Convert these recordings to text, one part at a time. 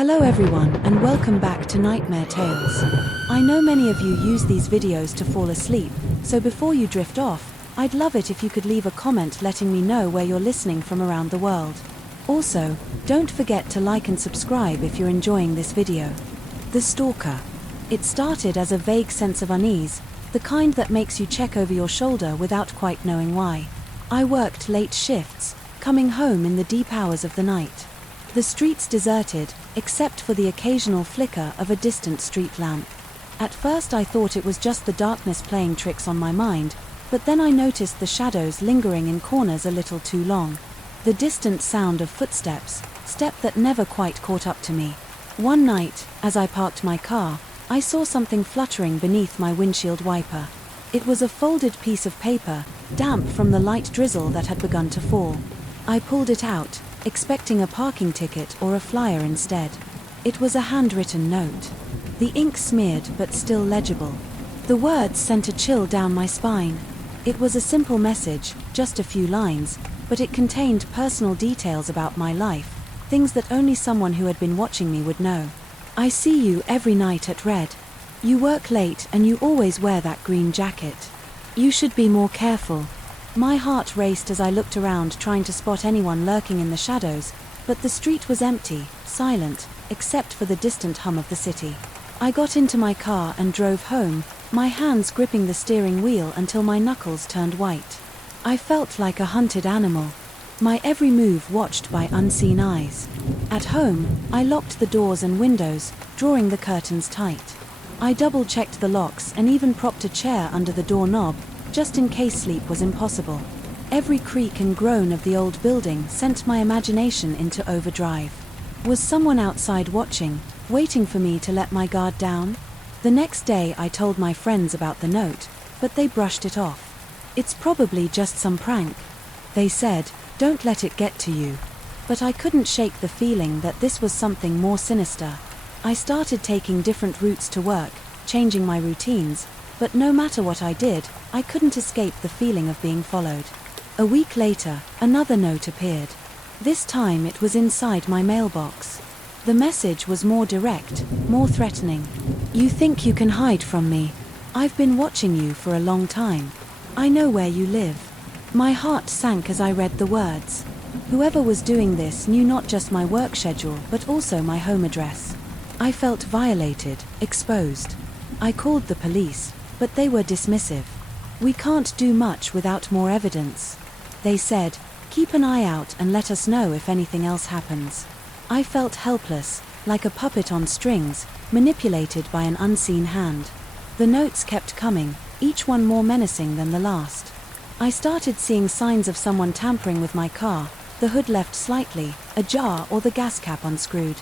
Hello everyone and welcome back to Nightmare Tales. I know many of you use these videos to fall asleep, so before you drift off, I'd love it if you could leave a comment letting me know where you're listening from around the world. Also, don't forget to like and subscribe if you're enjoying this video. The Stalker. It started as a vague sense of unease, the kind that makes you check over your shoulder without quite knowing why. I worked late shifts, coming home in the deep hours of the night. The streets deserted, except for the occasional flicker of a distant street lamp. At first I thought it was just the darkness playing tricks on my mind, but then I noticed the shadows lingering in corners a little too long. The distant sound of footsteps, step that never quite caught up to me. One night, as I parked my car, I saw something fluttering beneath my windshield wiper. It was a folded piece of paper, damp from the light drizzle that had begun to fall. I pulled it out, expecting a parking ticket or a flyer instead. It was a handwritten note. The ink smeared but still legible. The words sent a chill down my spine. It was a simple message, just a few lines, but it contained personal details about my life, things that only someone who had been watching me would know. I see you every night at Red. You work late and you always wear that green jacket. You should be more careful. My heart raced as I looked around trying to spot anyone lurking in the shadows, but the street was empty, silent, except for the distant hum of the city. I got into my car and drove home, my hands gripping the steering wheel until my knuckles turned white. I felt like a hunted animal, my every move watched by unseen eyes. At home, I locked the doors and windows, drawing the curtains tight. I double-checked the locks and even propped a chair under the doorknob, just in case sleep was impossible. Every creak and groan of the old building sent my imagination into overdrive. Was someone outside watching, waiting for me to let my guard down? The next day I told my friends about the note, but they brushed it off. It's probably just some prank. They said, don't let it get to you. But I couldn't shake the feeling that this was something more sinister. I started taking different routes to work, changing my routines, but no matter what I did, I couldn't escape the feeling of being followed. A week later, another note appeared. This time it was inside my mailbox. The message was more direct, more threatening. You think you can hide from me? I've been watching you for a long time. I know where you live. My heart sank as I read the words. Whoever was doing this knew not just my work schedule but also my home address. I felt violated, exposed. I called the police, but they were dismissive. We can't do much without more evidence. They said, keep an eye out and let us know if anything else happens. I felt helpless, like a puppet on strings, manipulated by an unseen hand. The notes kept coming, each one more menacing than the last. I started seeing signs of someone tampering with my car, the hood left slightly, ajar or the gas cap unscrewed.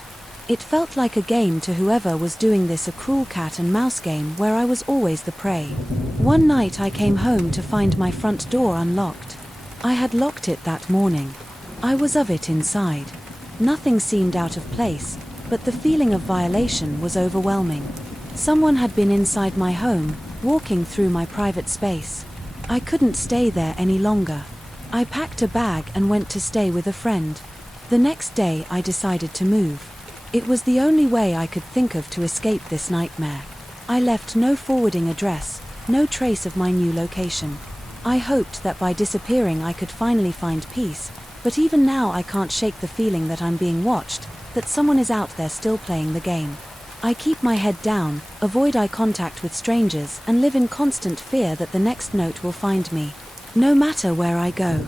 It felt like a game to whoever was doing this, a cruel cat and mouse game where I was always the prey. One night I came home to find my front door unlocked. I had locked it that morning. I was of it inside. Nothing seemed out of place, but the feeling of violation was overwhelming. Someone had been inside my home, walking through my private space. I couldn't stay there any longer. I packed a bag and went to stay with a friend. The next day I decided to move. It was the only way I could think of to escape this nightmare. I left no forwarding address, no trace of my new location. I hoped that by disappearing I could finally find peace, but even now I can't shake the feeling that I'm being watched, that someone is out there still playing the game. I keep my head down, avoid eye contact with strangers, and live in constant fear that the next note will find me. No matter where I go.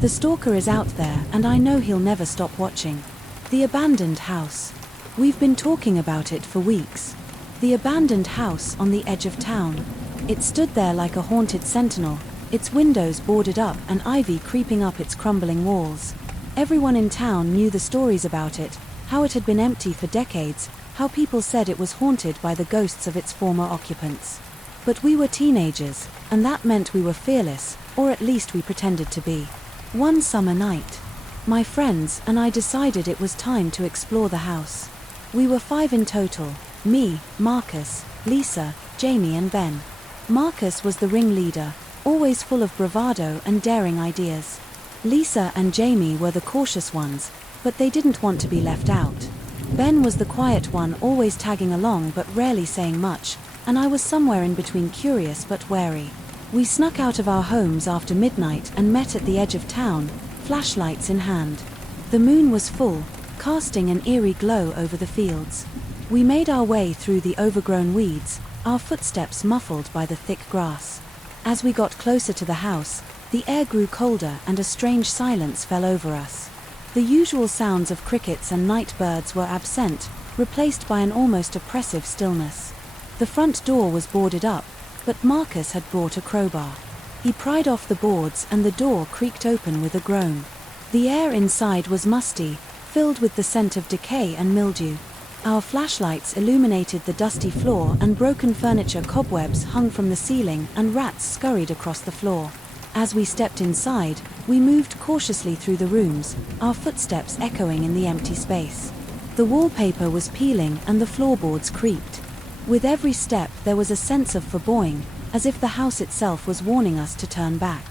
The stalker is out there and I know he'll never stop watching. The abandoned house. We've been talking about it for weeks. The abandoned house on the edge of town. It stood there like a haunted sentinel, its windows boarded up and ivy creeping up its crumbling walls. Everyone in town knew the stories about it, how it had been empty for decades, how people said it was haunted by the ghosts of its former occupants. But we were teenagers, and that meant we were fearless, or at least we pretended to be. One summer night, my friends and I decided it was time to explore the house. We were 5 in total, me, Marcus, Lisa, Jamie and Ben. Marcus was the ringleader, always full of bravado and daring ideas. Lisa and Jamie were the cautious ones, but they didn't want to be left out. Ben was the quiet one, always tagging along but rarely saying much, and I was somewhere in between, curious but wary. We snuck out of our homes after midnight and met at the edge of town, flashlights in hand. The moon was full, casting an eerie glow over the fields. We made our way through the overgrown weeds, our footsteps muffled by the thick grass. As we got closer to the house, the air grew colder and a strange silence fell over us. The usual sounds of crickets and night birds were absent, replaced by an almost oppressive stillness. The front door was boarded up, but Marcus had brought a crowbar. He pried off the boards and the door creaked open with a groan. The air inside was musty, filled with the scent of decay and mildew. Our flashlights illuminated the dusty floor, and broken furniture cobwebs hung from the ceiling and rats scurried across the floor. As we stepped inside, we moved cautiously through the rooms, our footsteps echoing in the empty space. The wallpaper was peeling and the floorboards creaked. With every step there was a sense of foreboding, as if the house itself was warning us to turn back.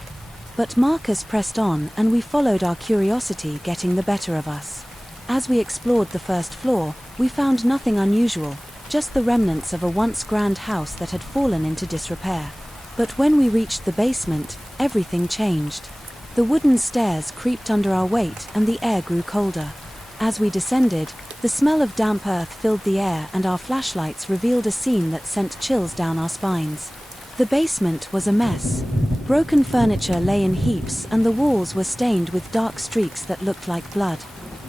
But Marcus pressed on and we followed, our curiosity getting the better of us. As we explored the first floor, we found nothing unusual, just the remnants of a once grand house that had fallen into disrepair. But when we reached the basement, everything changed. The wooden stairs creaked under our weight and the air grew colder. As we descended, the smell of damp earth filled the air and our flashlights revealed a scene that sent chills down our spines. The basement was a mess. Broken furniture lay in heaps and the walls were stained with dark streaks that looked like blood.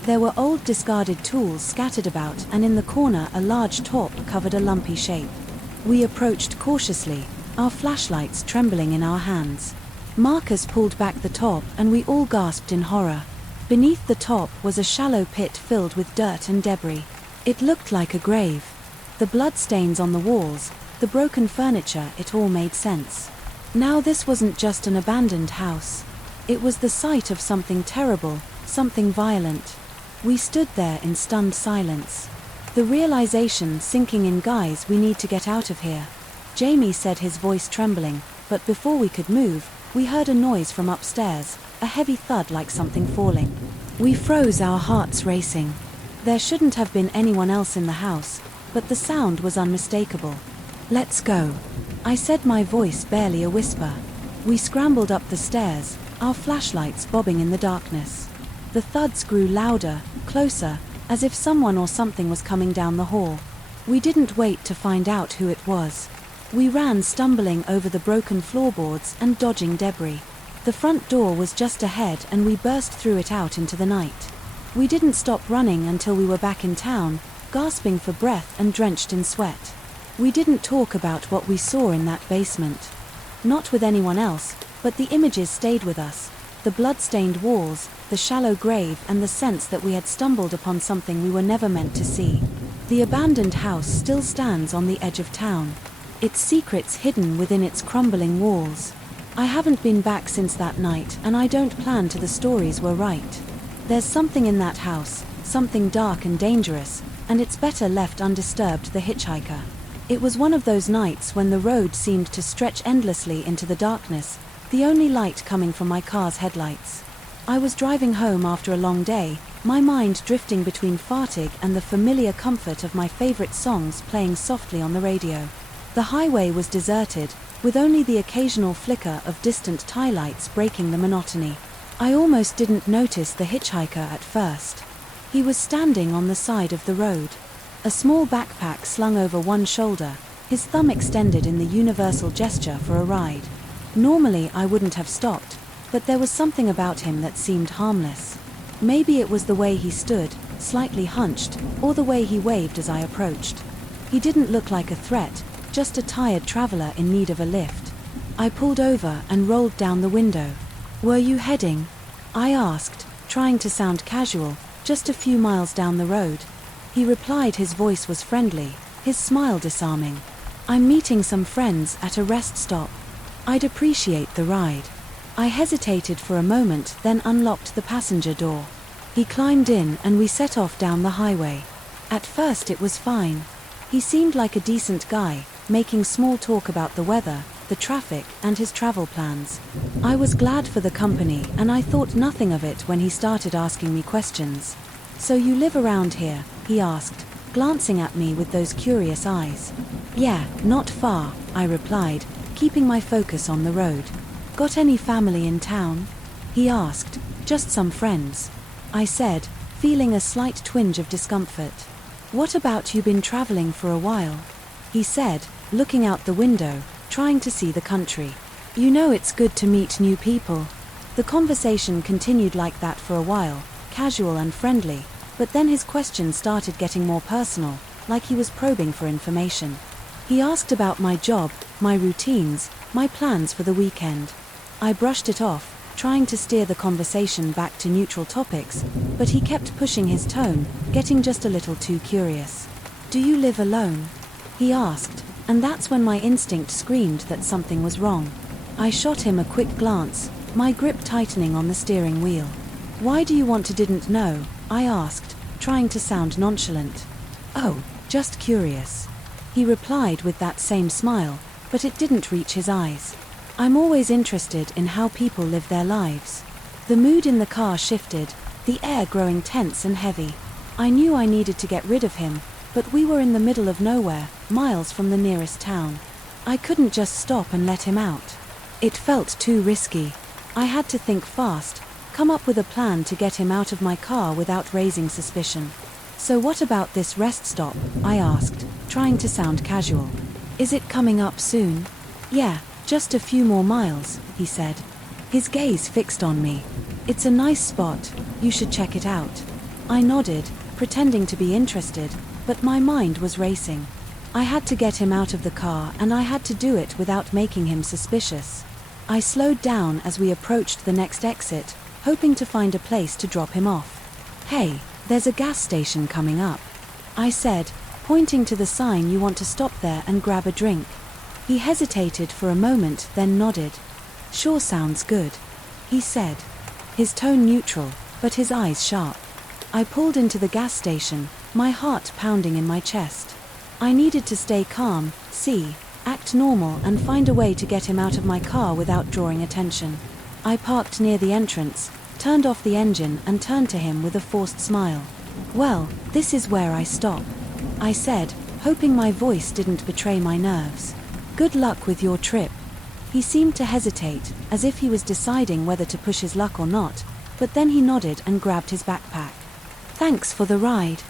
There were old discarded tools scattered about, and in the corner a large top covered a lumpy shape. We approached cautiously, our flashlights trembling in our hands. Marcus pulled back the top and we all gasped in horror. Beneath the top was a shallow pit filled with dirt and debris. It looked like a grave. The bloodstains on the walls, the broken furniture, it all made sense. Now this wasn't just an abandoned house. It was the site of something terrible, something violent. We stood there in stunned silence. The realization sinking in. Guys, we need to get out of here. Jamie said, his voice trembling, but before we could move, we heard a noise from upstairs, a heavy thud like something falling. We froze, our hearts racing. There shouldn't have been anyone else in the house, but the sound was unmistakable. Let's go, I said, my voice barely a whisper. We scrambled up the stairs, our flashlights bobbing in the darkness. The thuds grew louder, closer, as if someone or something was coming down the hall. We didn't wait to find out who it was. We ran, stumbling over the broken floorboards and dodging debris. The front door was just ahead and we burst through it out into the night. We didn't stop running until we were back in town, gasping for breath and drenched in sweat. We didn't talk about what we saw in that basement. Not with anyone else, but the images stayed with us. The blood-stained walls, the shallow grave, and the sense that we had stumbled upon something we were never meant to see. The abandoned house still stands on the edge of town, its secrets hidden within its crumbling walls. I haven't been back since that night, and I don't plan to. The stories were right. There's something in that house, something dark and dangerous, and it's better left undisturbed. The hitchhiker. It was one of those nights when the road seemed to stretch endlessly into the darkness, the only light coming from my car's headlights. I was driving home after a long day, my mind drifting between fatigue and the familiar comfort of my favorite songs playing softly on the radio. The highway was deserted, with only the occasional flicker of distant taillights breaking the monotony. I almost didn't notice the hitchhiker at first. He was standing on the side of the road, a small backpack slung over one shoulder, his thumb extended in the universal gesture for a ride. Normally I wouldn't have stopped, but there was something about him that seemed harmless. Maybe it was the way he stood, slightly hunched, or the way he waved as I approached. He didn't look like a threat, just a tired traveler in need of a lift. I pulled over and rolled down the window. "Were you heading?" I asked, trying to sound casual, "just a few miles down the road." He replied, his voice was friendly, his smile disarming. "I'm meeting some friends at a rest stop. I'd appreciate the ride." I hesitated for a moment, then unlocked the passenger door. He climbed in and we set off down the highway. At first it was fine. He seemed like a decent guy, making small talk about the weather, the traffic, and his travel plans. I was glad for the company, and I thought nothing of it when he started asking me questions. "So you live around here?" he asked, glancing at me with those curious eyes. Yeah, not far, I replied, keeping my focus on the road. Got any family in town? He asked. Just some friends, I said, feeling a slight twinge of discomfort. What about you been traveling for a while? He said, looking out the window, trying to see the country. You know it's good to meet new people. The conversation continued like that for a while, casual and friendly, but then his questions started getting more personal, like he was probing for information. He asked about my job, my routines, my plans for the weekend. I brushed it off, trying to steer the conversation back to neutral topics, but he kept pushing his tone, getting just a little too curious. Do you live alone? He asked, and that's when my instinct screamed that something was wrong. I shot him a quick glance, my grip tightening on the steering wheel. Why do you want to didn't know? I asked, trying to sound nonchalant. Oh, just curious. He replied with that same smile, but it didn't reach his eyes. I'm always interested in how people live their lives. The mood in the car shifted, the air growing tense and heavy. I knew I needed to get rid of him, but we were in the middle of nowhere, miles from the nearest town. I couldn't just stop and let him out. It felt too risky. I had to think fast, come up with a plan to get him out of my car without raising suspicion. So what about this rest stop? I asked, trying to sound casual. Is it coming up soon? Yeah, just a few more miles, he said. His gaze fixed on me. It's a nice spot, you should check it out. I nodded, pretending to be interested, but my mind was racing. I had to get him out of the car and I had to do it without making him suspicious. I slowed down as we approached the next exit, hoping to find a place to drop him off. Hey, there's a gas station coming up, I said, pointing to the sign. You want to stop there and grab a drink? He hesitated for a moment, then nodded. Sure, sounds good, he said, his tone neutral, but his eyes sharp. I pulled into the gas station, my heart pounding in my chest. I needed to stay calm, act normal and find a way to get him out of my car without drawing attention. I parked near the entrance, turned off the engine and turned to him with a forced smile. Well, this is where I stop, I said, hoping my voice didn't betray my nerves. Good luck with your trip. He seemed to hesitate, as if he was deciding whether to push his luck or not, but then he nodded and grabbed his backpack. Thanks for the ride,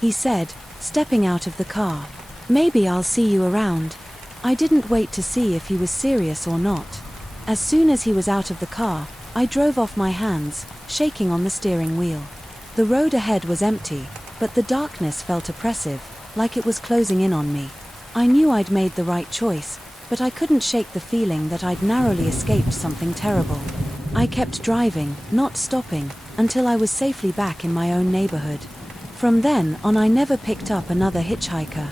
he said, stepping out of the car. Maybe I'll see you around. I didn't wait to see if he was serious or not. As soon as he was out of the car, I drove off my hands, shaking on the steering wheel. The road ahead was empty, but the darkness felt oppressive, like it was closing in on me. I knew I'd made the right choice, but I couldn't shake the feeling that I'd narrowly escaped something terrible. I kept driving, not stopping, until I was safely back in my own neighborhood. From then on I never picked up another hitchhiker.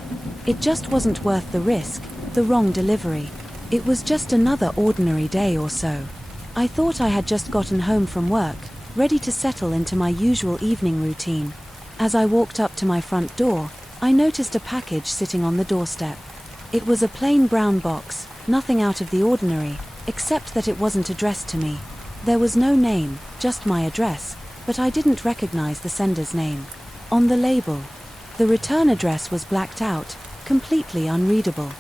It just wasn't worth the risk, the wrong delivery. It was just another ordinary day or so. I thought I had just gotten home from work, ready to settle into my usual evening routine. As I walked up to my front door, I noticed a package sitting on the doorstep. It was a plain brown box, nothing out of the ordinary, except that it wasn't addressed to me. There was no name, just my address, but I didn't recognize the sender's name. On the label, the return address was blacked out, completely unreadable.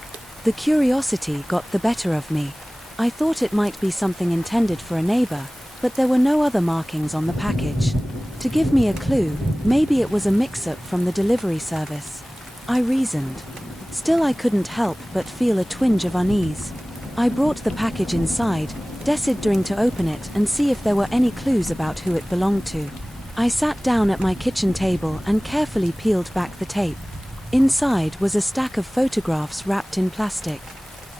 The curiosity got the better of me. I thought it might be something intended for a neighbor, but there were no other markings on the package. To give me a clue, maybe it was a mix-up from the delivery service, I reasoned. Still, I couldn't help but feel a twinge of unease. I brought the package inside, deciding to open it and see if there were any clues about who it belonged to. I sat down at my kitchen table and carefully peeled back the tape. Inside was a stack of photographs wrapped in plastic.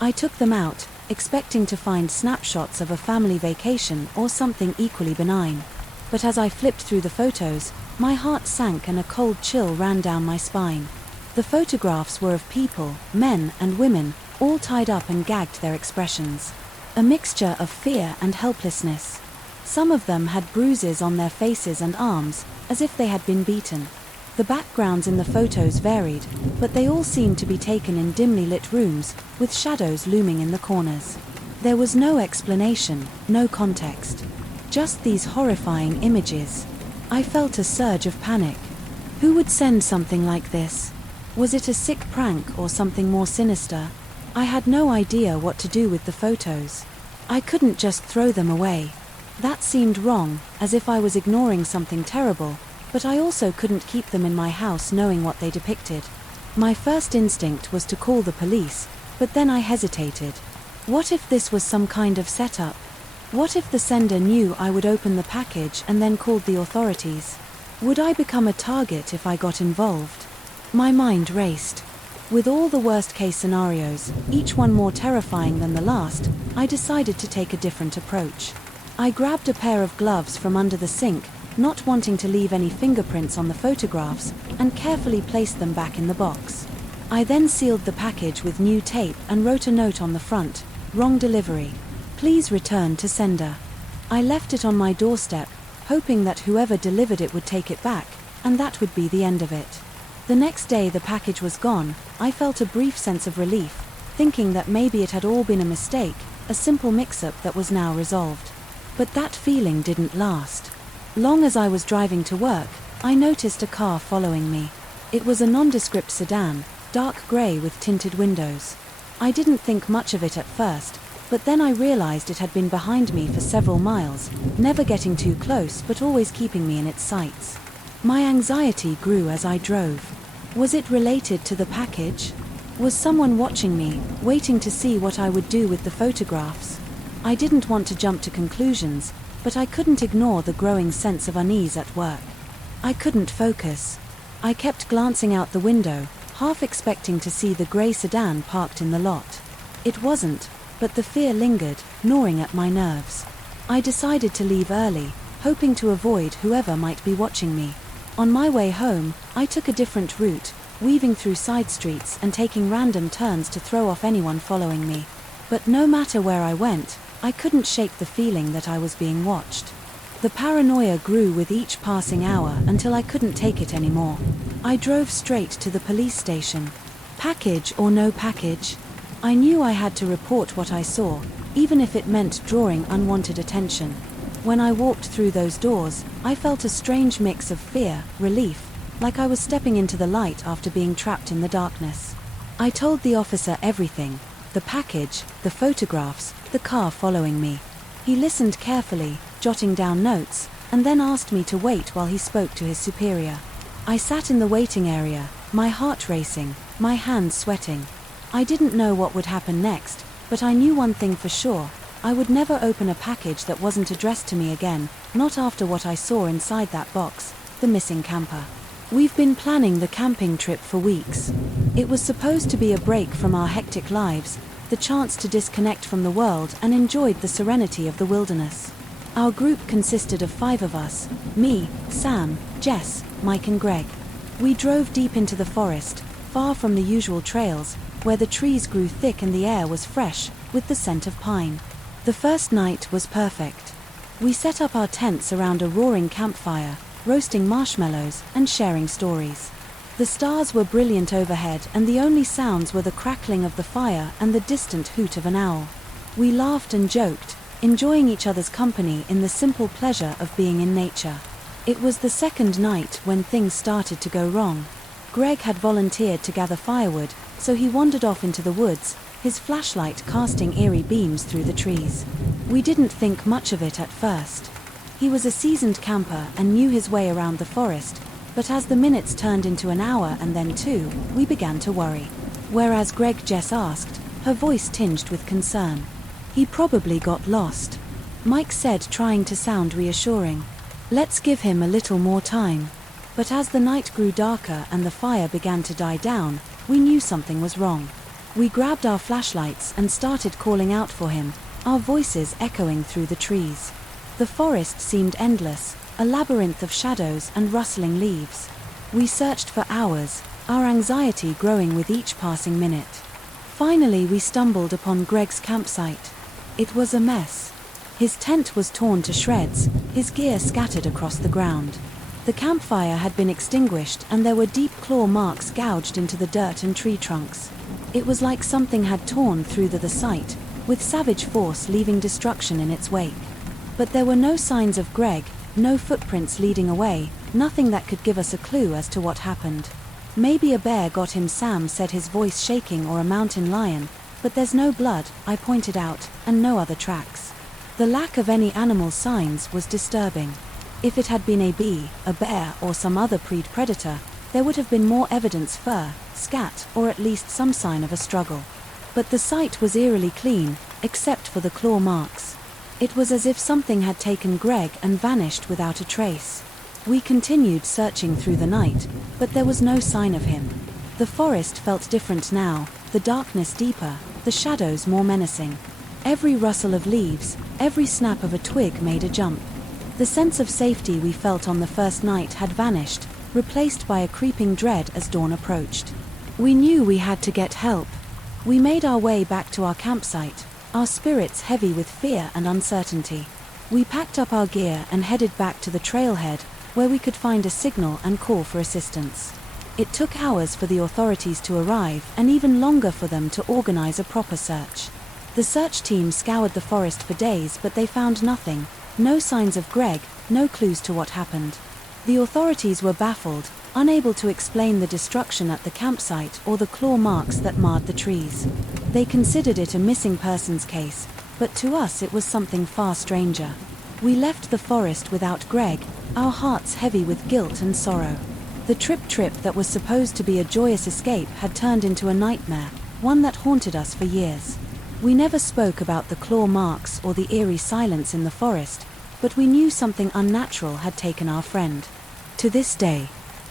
I took them out, expecting to find snapshots of a family vacation or something equally benign. But as I flipped through the photos, my heart sank and a cold chill ran down my spine. The photographs were of people, men and women, all tied up and gagged, their expressions a mixture of fear and helplessness. Some of them had bruises on their faces and arms, as if they had been beaten. The backgrounds in the photos varied, but they all seemed to be taken in dimly lit rooms, with shadows looming in the corners. There was no explanation, no context. Just these horrifying images. I felt a surge of panic. Who would send something like this? Was it a sick prank or something more sinister? I had no idea what to do with the photos. I couldn't just throw them away. That seemed wrong, as if I was ignoring something terrible, but I also couldn't keep them in my house knowing what they depicted. My first instinct was to call the police, but then I hesitated. What if this was some kind of setup? What if the sender knew I would open the package and then called the authorities? Would I become a target if I got involved? My mind raced. With all the worst-case scenarios, each one more terrifying than the last, I decided to take a different approach. I grabbed a pair of gloves from under the sink, not wanting to leave any fingerprints on the photographs, and carefully placed them back in the box. I then sealed the package with new tape and wrote a note on the front, "Wrong delivery. Please return to sender." I left it on my doorstep, hoping that whoever delivered it would take it back, and that would be the end of it. The next day the package was gone. I felt a brief sense of relief, thinking that maybe it had all been a mistake, a simple mix-up that was now resolved. But that feeling didn't last. Long as I was driving to work, I noticed a car following me. It was a nondescript sedan, dark grey with tinted windows. I didn't think much of it at first, but then I realized it had been behind me for several miles, never getting too close but always keeping me in its sights. My anxiety grew as I drove. Was it related to the package? Was someone watching me, waiting to see what I would do with the photographs? I didn't want to jump to conclusions, but I couldn't ignore the growing sense of unease at work. I couldn't focus. I kept glancing out the window, half expecting to see the grey sedan parked in the lot. It wasn't, but the fear lingered, gnawing at my nerves. I decided to leave early, hoping to avoid whoever might be watching me. On my way home, I took a different route, weaving through side streets and taking random turns to throw off anyone following me. But no matter where I went, I couldn't shake the feeling that I was being watched. The paranoia grew with each passing hour until I couldn't take it anymore. I drove straight to the police station. Package or no package? I knew I had to report what I saw, even if it meant drawing unwanted attention. When I walked through those doors, I felt a strange mix of fear, relief, like I was stepping into the light after being trapped in the darkness. I told the officer everything: the package, the photographs, the car following me. He listened carefully, jotting down notes, and then asked me to wait while he spoke to his superior. I sat in the waiting area, my heart racing, my hands sweating. I didn't know what would happen next, but I knew one thing for sure: I would never open a package that wasn't addressed to me again, not after what I saw inside that box, the missing camper. We've been planning the camping trip for weeks. It was supposed to be a break from our hectic lives, the chance to disconnect from the world and enjoy the serenity of the wilderness. Our group consisted of 5 of us: me, Sam, Jess, Mike and Greg. We drove deep into the forest, far from the usual trails, where the trees grew thick and the air was fresh, with the scent of pine. The first night was perfect. We set up our tents around a roaring campfire, roasting marshmallows and sharing stories. The stars were brilliant overhead, and the only sounds were the crackling of the fire and the distant hoot of an owl. We laughed and joked, enjoying each other's company in the simple pleasure of being in nature. It was the second night when things started to go wrong. Greg had volunteered to gather firewood, so he wandered off into the woods, his flashlight casting eerie beams through the trees. We didn't think much of it at first. He was a seasoned camper and knew his way around the forest, but as the minutes turned into an hour and then 2, we began to worry. Whereas Jess asked, her voice tinged with concern. He probably got lost. Mike said, trying to sound reassuring. Let's give him a little more time. But as the night grew darker and the fire began to die down, we knew something was wrong. We grabbed our flashlights and started calling out for him, our voices echoing through the trees. The forest seemed endless, a labyrinth of shadows and rustling leaves. We searched for hours, our anxiety growing with each passing minute. Finally, we stumbled upon Greg's campsite. It was a mess. His tent was torn to shreds, his gear scattered across the ground. The campfire had been extinguished and there were deep claw marks gouged into the dirt and tree trunks. It was like something had torn through the site, with savage force leaving destruction in its wake. But there were no signs of Greg, no footprints leading away, nothing that could give us a clue as to what happened. Maybe a bear got him, Sam said, his voice shaking, or a mountain lion, but there's no blood, I pointed out, and no other tracks. The lack of any animal signs was disturbing. If it had been a bee, a bear, or some other predator, there would have been more evidence, fur, scat, or at least some sign of a struggle. But the site was eerily clean, except for the claw marks. It was as if something had taken Greg and vanished without a trace. We continued searching through the night, but there was no sign of him. The forest felt different now, the darkness deeper, the shadows more menacing. Every rustle of leaves, every snap of a twig made a jump. The sense of safety we felt on the first night had vanished, replaced by a creeping dread as dawn approached. We knew we had to get help. We made our way back to our campsite, our spirits heavy with fear and uncertainty. We packed up our gear and headed back to the trailhead, where we could find a signal and call for assistance. It took hours for the authorities to arrive, and even longer for them to organize a proper search. The search team scoured the forest for days, but they found nothing. No signs of Greg, no clues to what happened. The authorities were baffled, unable to explain the destruction at the campsite or the claw marks that marred the trees. They considered it a missing persons case, but to us it was something far stranger. We left the forest without Greg, our hearts heavy with guilt and sorrow. The trip that was supposed to be a joyous escape had turned into a nightmare, one that haunted us for years. We never spoke about the claw marks or the eerie silence in the forest, but we knew something unnatural had taken our friend. To this day,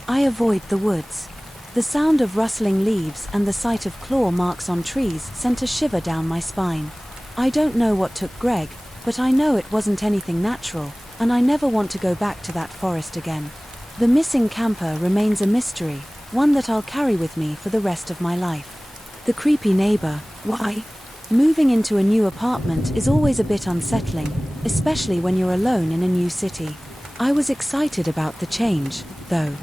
I avoid the woods. The sound of rustling leaves and the sight of claw marks on trees sent a shiver down my spine. I don't know what took Greg, but I know it wasn't anything natural, and I never want to go back to that forest again. The missing camper remains a mystery, one that I'll carry with me for the rest of my life. The creepy neighbor, why? Moving into a new apartment is always a bit unsettling, especially when you're alone in a new city. I was excited about the change, though.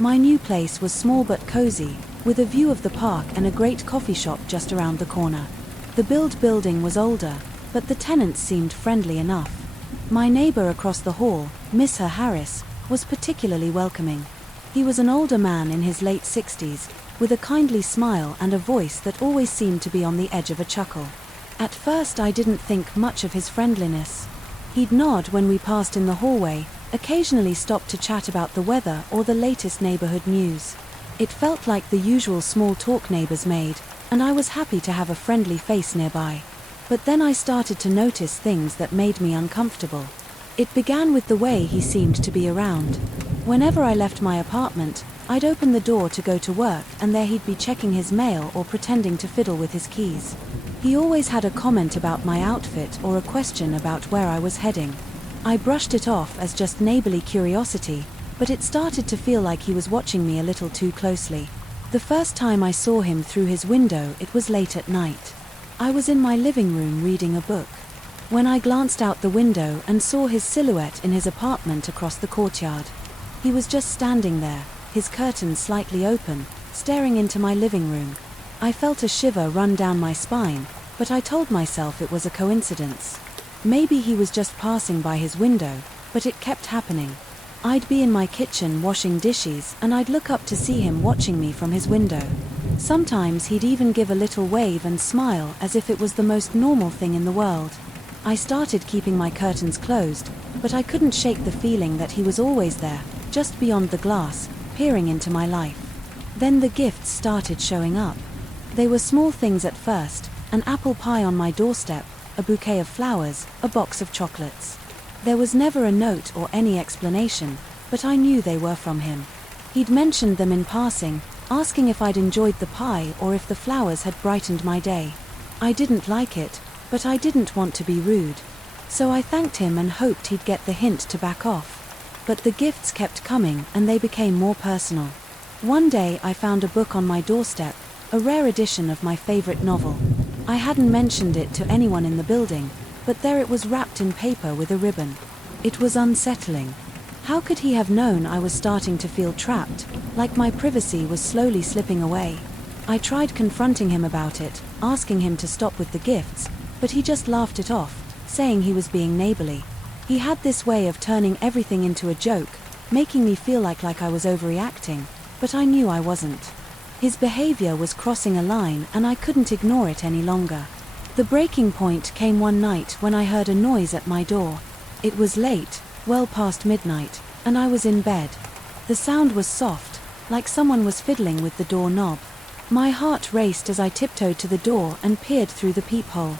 My new place was small but cozy, with a view of the park and a great coffee shop just around the corner. The building was older, but the tenants seemed friendly enough. My neighbor across the hall, Mr. Harris, was particularly welcoming. He was an older man in his late 60s, with a kindly smile and a voice that always seemed to be on the edge of a chuckle. At first I didn't think much of his friendliness. He'd nod when we passed in the hallway, occasionally stop to chat about the weather or the latest neighborhood news. It felt like the usual small talk neighbors made, and I was happy to have a friendly face nearby. But then I started to notice things that made me uncomfortable. It began with the way he seemed to be around. Whenever I left my apartment, I'd open the door to go to work, and there he'd be checking his mail or pretending to fiddle with his keys. He always had a comment about my outfit or a question about where I was heading. I brushed it off as just neighborly curiosity, but it started to feel like he was watching me a little too closely. The first time I saw him through his window, it was late at night. I was in my living room reading a book. When I glanced out the window and saw his silhouette in his apartment across the courtyard. He was just standing there, his curtains slightly open, staring into my living room. I felt a shiver run down my spine, but I told myself it was a coincidence. Maybe he was just passing by his window, but it kept happening. I'd be in my kitchen washing dishes, and I'd look up to see him watching me from his window. Sometimes he'd even give a little wave and smile as if it was the most normal thing in the world. I started keeping my curtains closed, but I couldn't shake the feeling that he was always there, just beyond the glass, peering into my life. Then the gifts started showing up. They were small things at first, an apple pie on my doorstep, a bouquet of flowers, a box of chocolates. There was never a note or any explanation, but I knew they were from him. He'd mentioned them in passing, asking if I'd enjoyed the pie or if the flowers had brightened my day. I didn't like it, but I didn't want to be rude. So I thanked him and hoped he'd get the hint to back off. But the gifts kept coming, and they became more personal. One day I found a book on my doorstep, a rare edition of my favorite novel. I hadn't mentioned it to anyone in the building, but there it was wrapped in paper with a ribbon. It was unsettling. How could he have known I was starting to feel trapped, like my privacy was slowly slipping away? I tried confronting him about it, asking him to stop with the gifts, but he just laughed it off, saying he was being neighborly. He had this way of turning everything into a joke, making me feel like I was overreacting, but I knew I wasn't. His behavior was crossing a line and I couldn't ignore it any longer. The breaking point came one night when I heard a noise at my door. It was late, well past midnight, and I was in bed. The sound was soft, like someone was fiddling with the door knob. My heart raced as I tiptoed to the door and peered through the peephole.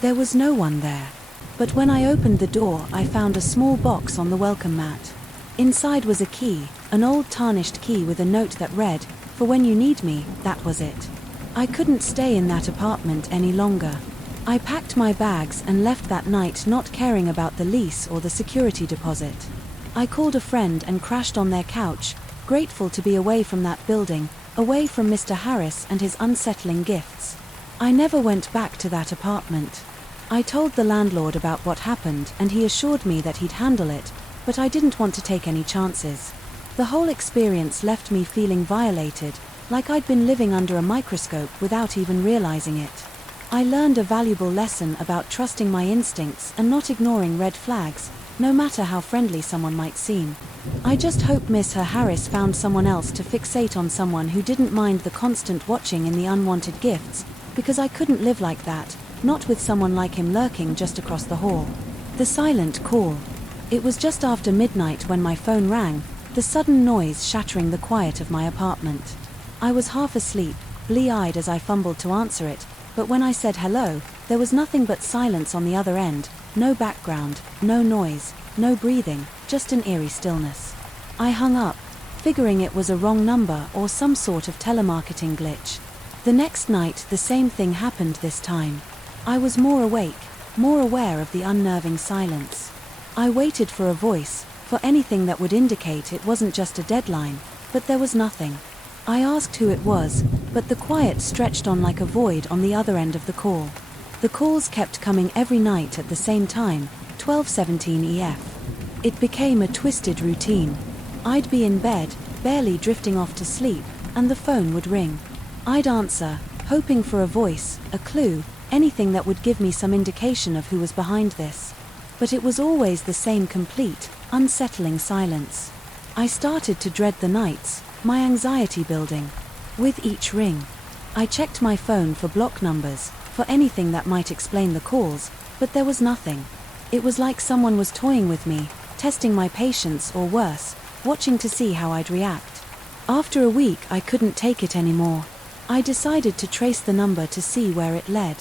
There was no one there. But when I opened the door, I found a small box on the welcome mat. Inside was a key, an old tarnished key with a note that read, "For when you need me." That was it. I couldn't stay in that apartment any longer. I packed my bags and left that night, not caring about the lease or the security deposit. I called a friend and crashed on their couch, grateful to be away from that building, away from Mr. Harris and his unsettling gifts. I never went back to that apartment. I told the landlord about what happened and he assured me that he'd handle it, but I didn't want to take any chances. The whole experience left me feeling violated, like I'd been living under a microscope without even realizing it. I learned a valuable lesson about trusting my instincts and not ignoring red flags, no matter how friendly someone might seem. I just hope Mr. Harris found someone else to fixate on, someone who didn't mind the constant watching and the unwanted gifts, because I couldn't live like that, not with someone like him lurking just across the hall. The silent call. It was just after midnight when my phone rang, the sudden noise shattering the quiet of my apartment. I was half asleep, blear-eyed as I fumbled to answer it, but when I said hello, there was nothing but silence on the other end, no background, no noise, no breathing, just an eerie stillness. I hung up, figuring it was a wrong number or some sort of telemarketing glitch. The next night, the same thing happened this time. I was more awake, more aware of the unnerving silence. I waited for a voice, for anything that would indicate it wasn't just a deadline, but there was nothing. I asked who it was, but the quiet stretched on like a void on the other end of the call. The calls kept coming every night at the same time, 12:17 EF. It became a twisted routine. I'd be in bed, barely drifting off to sleep, and the phone would ring. I'd answer, hoping for a voice, a clue, anything that would give me some indication of who was behind this. But it was always the same complete, unsettling silence. I started to dread the nights, my anxiety building. With each ring, I checked my phone for block numbers, for anything that might explain the calls, but there was nothing. It was like someone was toying with me, testing my patience or worse, watching to see how I'd react. After a week, I couldn't take it anymore. I decided to trace the number to see where it led.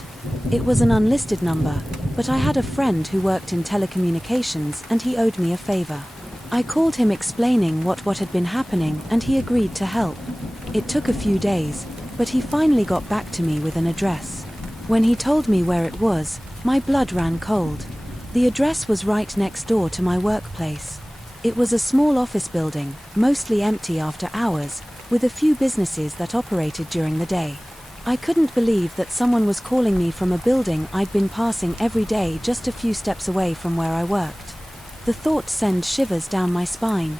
It was an unlisted number, but I had a friend who worked in telecommunications and he owed me a favor. I called him explaining what had been happening and he agreed to help. It took a few days, but he finally got back to me with an address. When he told me where it was, my blood ran cold. The address was right next door to my workplace. It was a small office building, mostly empty after hours, with a few businesses that operated during the day. I couldn't believe that someone was calling me from a building I'd been passing every day just a few steps away from where I worked. The thought sent shivers down my spine.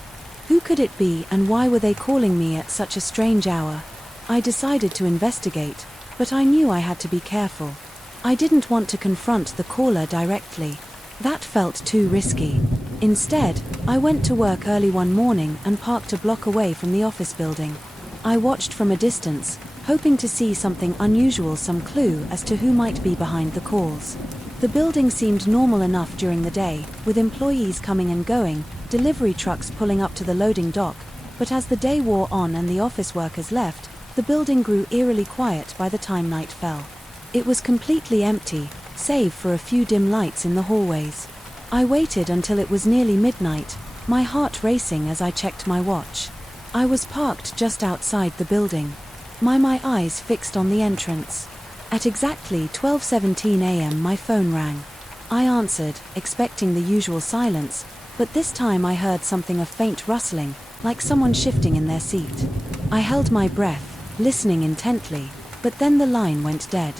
Who could it be and why were they calling me at such a strange hour? I decided to investigate, but I knew I had to be careful. I didn't want to confront the caller directly. That felt too risky. Instead, I went to work early one morning and parked a block away from the office building. I watched from a distance, hoping to see something unusual, some clue as to who might be behind the calls. The building seemed normal enough during the day, with employees coming and going, delivery trucks pulling up to the loading dock, but as the day wore on and the office workers left, the building grew eerily quiet by the time night fell. It was completely empty, save for a few dim lights in the hallways. I waited until it was nearly midnight, my heart racing as I checked my watch. I was parked just outside the building, my eyes fixed on the entrance. At exactly 12:17 a.m. my phone rang. I answered, expecting the usual silence, but this time I heard something, a faint rustling, like someone shifting in their seat. I held my breath, listening intently, but then the line went dead.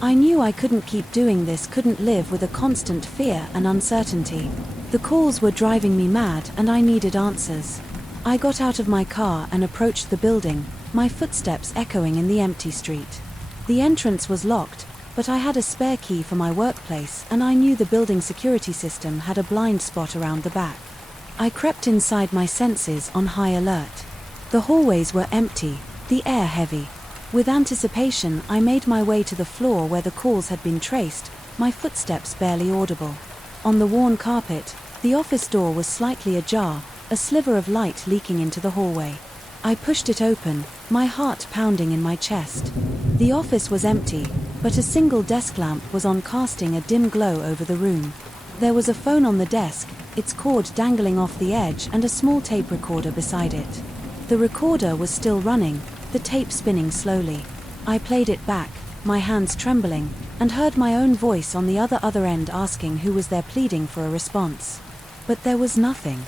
I knew I couldn't keep doing this, couldn't live with a constant fear and uncertainty. The calls were driving me mad and I needed answers. I got out of my car and approached the building, my footsteps echoing in the empty street. The entrance was locked, but I had a spare key for my workplace and I knew the building security system had a blind spot around the back. I crept inside, my senses on high alert. The hallways were empty, the air heavy. With anticipation, I made my way to the floor where the calls had been traced, my footsteps barely audible. On the worn carpet, the office door was slightly ajar, a sliver of light leaking into the hallway. I pushed it open, my heart pounding in my chest. The office was empty, but a single desk lamp was on, casting a dim glow over the room. There was a phone on the desk, its cord dangling off the edge, and a small tape recorder beside it. The recorder was still running, the tape spinning slowly. I played it back, my hands trembling, and heard my own voice on the other end asking who was there, pleading for a response. But there was nothing.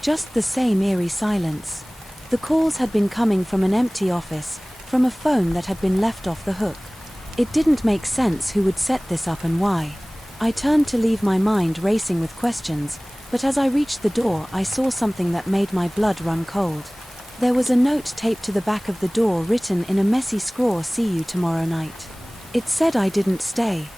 Just the same eerie silence. The calls had been coming from an empty office, from a phone that had been left off the hook. It didn't make sense who would set this up and why. I turned to leave, my mind racing with questions, but as I reached the door I saw something that made my blood run cold. There was a note taped to the back of the door, written in a messy scrawl, "See you tomorrow night." It said I didn't stay.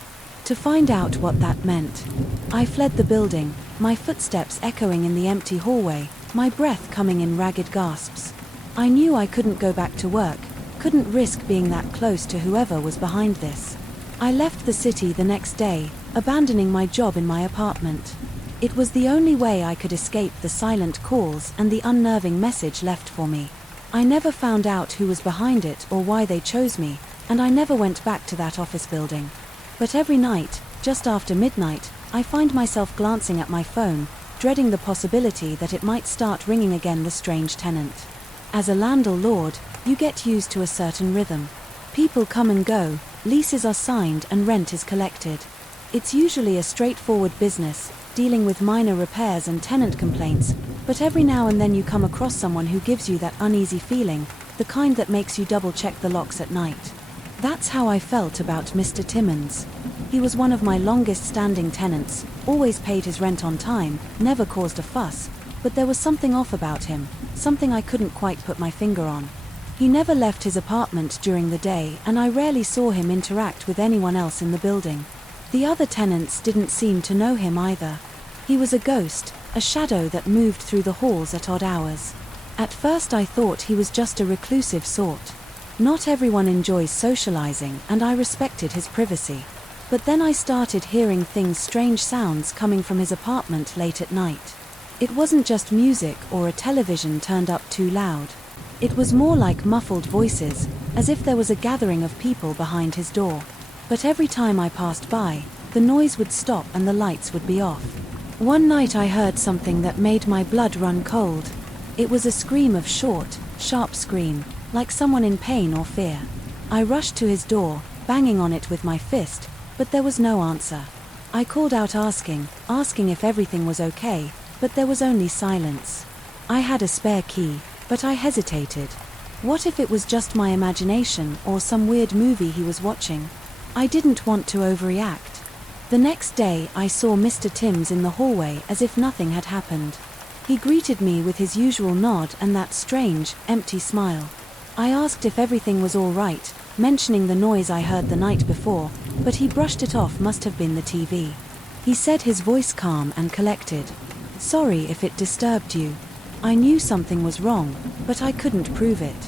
To find out what that meant, I fled the building, my footsteps echoing in the empty hallway, my breath coming in ragged gasps. I knew I couldn't go back to work, couldn't risk being that close to whoever was behind this. I left the city the next day, abandoning my job in my apartment. It was the only way I could escape the silent calls and the unnerving message left for me. I never found out who was behind it or why they chose me, and I never went back to that office building. But every night, just after midnight, I find myself glancing at my phone, dreading the possibility that it might start ringing again, the strange tenant. As a landlord, you get used to a certain rhythm. People come and go, leases are signed and rent is collected. It's usually a straightforward business, dealing with minor repairs and tenant complaints, but every now and then you come across someone who gives you that uneasy feeling, the kind that makes you double-check the locks at night. That's how I felt about Mr. Timmons. He was one of my longest-standing tenants, always paid his rent on time, never caused a fuss, but there was something off about him, something I couldn't quite put my finger on. He never left his apartment during the day, and I rarely saw him interact with anyone else in the building. The other tenants didn't seem to know him either. He was a ghost, a shadow that moved through the halls at odd hours. At first I thought he was just a reclusive sort. Not everyone enjoys socializing, and I respected his privacy. But then I started hearing things, strange sounds coming from his apartment late at night. It wasn't just music or a television turned up too loud. It was more like muffled voices, as if there was a gathering of people behind his door. But every time I passed by, the noise would stop and the lights would be off. One night I heard something that made my blood run cold. It was a scream, of short, sharp scream, like someone in pain or fear. I rushed to his door, banging on it with my fist, but there was no answer. I called out, asking if everything was okay, but there was only silence. I had a spare key, but I hesitated. What if it was just my imagination or some weird movie he was watching? I didn't want to overreact. The next day I saw Mr. Timms in the hallway as if nothing had happened. He greeted me with his usual nod and that strange, empty smile. I asked if everything was all right, mentioning the noise I heard the night before, but he brushed it off. Must have been the TV. He said, his voice calm and collected. "Sorry if it disturbed you. I knew something was wrong, but I couldn't prove it."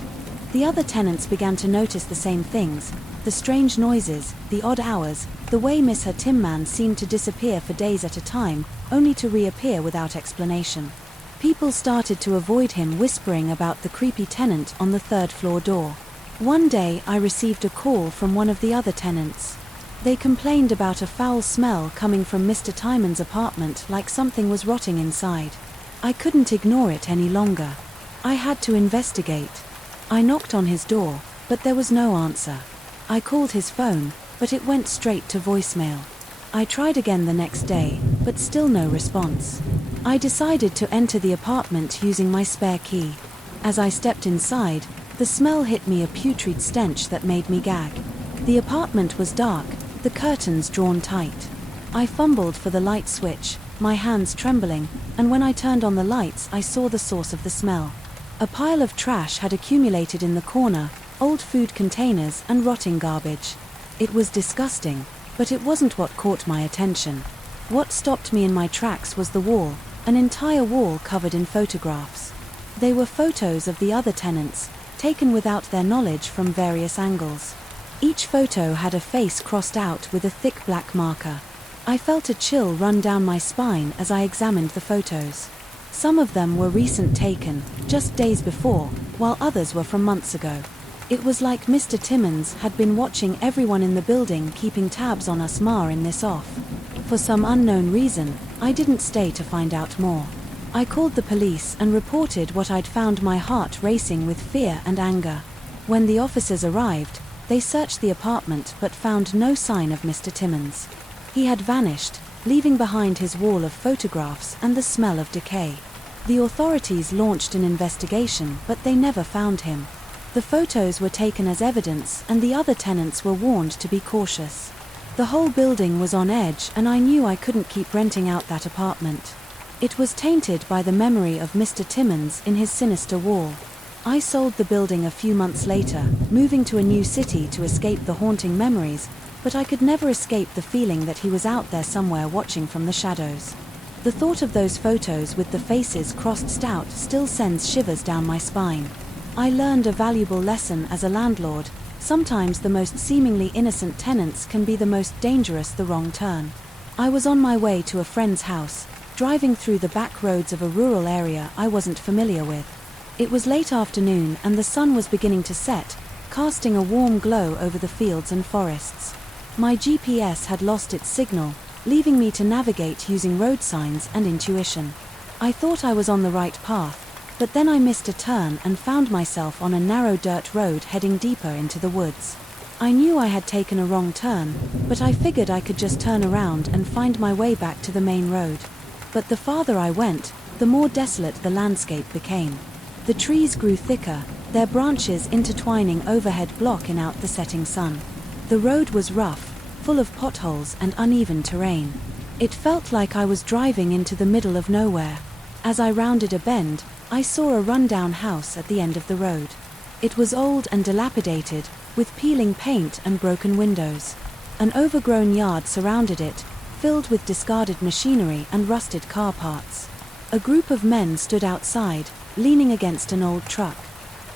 The other tenants began to notice the same things, the strange noises, the odd hours, the way Mr. Timmons seemed to disappear for days at a time, only to reappear without explanation. People started to avoid him, whispering about the creepy tenant on the third-floor door. One day I received a call from one of the other tenants. They complained about a foul smell coming from Mr. Timmons' apartment, like something was rotting inside. I couldn't ignore it any longer. I had to investigate. I knocked on his door, but there was no answer. I called his phone, but it went straight to voicemail. I tried again the next day, but still no response. I decided to enter the apartment using my spare key. As I stepped inside, the smell hit me, a putrid stench that made me gag. The apartment was dark, the curtains drawn tight. I fumbled for the light switch, my hands trembling, and when I turned on the lights I saw the source of the smell. A pile of trash had accumulated in the corner, old food containers and rotting garbage. It was disgusting, but it wasn't what caught my attention. What stopped me in my tracks was the wall, an entire wall covered in photographs. They were photos of the other tenants, taken without their knowledge from various angles. Each photo had a face crossed out with a thick black marker. I felt a chill run down my spine as I examined the photos. Some of them were recent, taken just days before, while others were from months ago. It was like Mr. Timmons had been watching everyone in the building, keeping tabs on us in this off. For some unknown reason, I didn't stay to find out more. I called the police and reported what I'd found, my heart racing with fear and anger. When the officers arrived, they searched the apartment but found no sign of Mr. Timmons. He had vanished, leaving behind his wall of photographs and the smell of decay. The authorities launched an investigation, but they never found him. The photos were taken as evidence, and the other tenants were warned to be cautious. The whole building was on edge, and I knew I couldn't keep renting out that apartment. It was tainted by the memory of Mr. Timmons in his sinister wall. I sold the building a few months later, moving to a new city to escape the haunting memories, but I could never escape the feeling that he was out there somewhere watching from the shadows. The thought of those photos with the faces crossed out still sends shivers down my spine. I learned a valuable lesson as a landlord. Sometimes the most seemingly innocent tenants can be the most dangerous. The wrong turn. I was on my way to a friend's house, driving through the back roads of a rural area I wasn't familiar with. It was late afternoon and the sun was beginning to set, casting a warm glow over the fields and forests. My GPS had lost its signal, leaving me to navigate using road signs and intuition. I thought I was on the right path, but then I missed a turn and found myself on a narrow dirt road heading deeper into the woods. I knew I had taken a wrong turn, but I figured I could just turn around and find my way back to the main road. But the farther I went, the more desolate the landscape became. The trees grew thicker, their branches intertwining overhead, blocking out the setting sun. The road was rough, full of potholes and uneven terrain. It felt like I was driving into the middle of nowhere. As I rounded a bend, I saw a rundown house at the end of the road. It was old and dilapidated, with peeling paint and broken windows. An overgrown yard surrounded it, filled with discarded machinery and rusted car parts. A group of men stood outside, leaning against an old truck,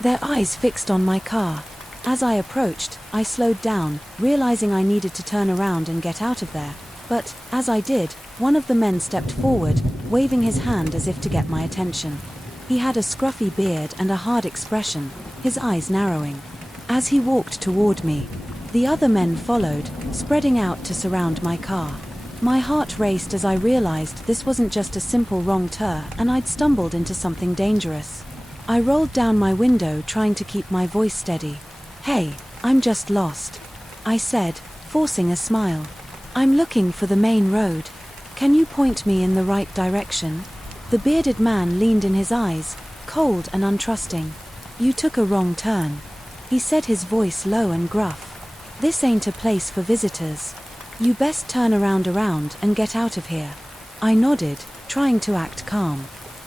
their eyes fixed on my car. As I approached, I slowed down, realizing I needed to turn around and get out of there. But, as I did, one of the men stepped forward, waving his hand as if to get my attention. He had a scruffy beard and a hard expression, his eyes narrowing. As he walked toward me, the other men followed, spreading out to surround my car. My heart raced as I realized this wasn't just a simple wrong turn and I'd stumbled into something dangerous. I rolled down my window, trying to keep my voice steady. "Hey, I'm just lost," I said, forcing a smile. "I'm looking for the main road. Can you point me in the right direction?" The bearded man leaned in, his eyes, cold and untrusting. "You took a wrong turn," he said, his voice low and gruff. "This ain't a place for visitors. You best turn around and get out of here." I nodded, trying to act calm.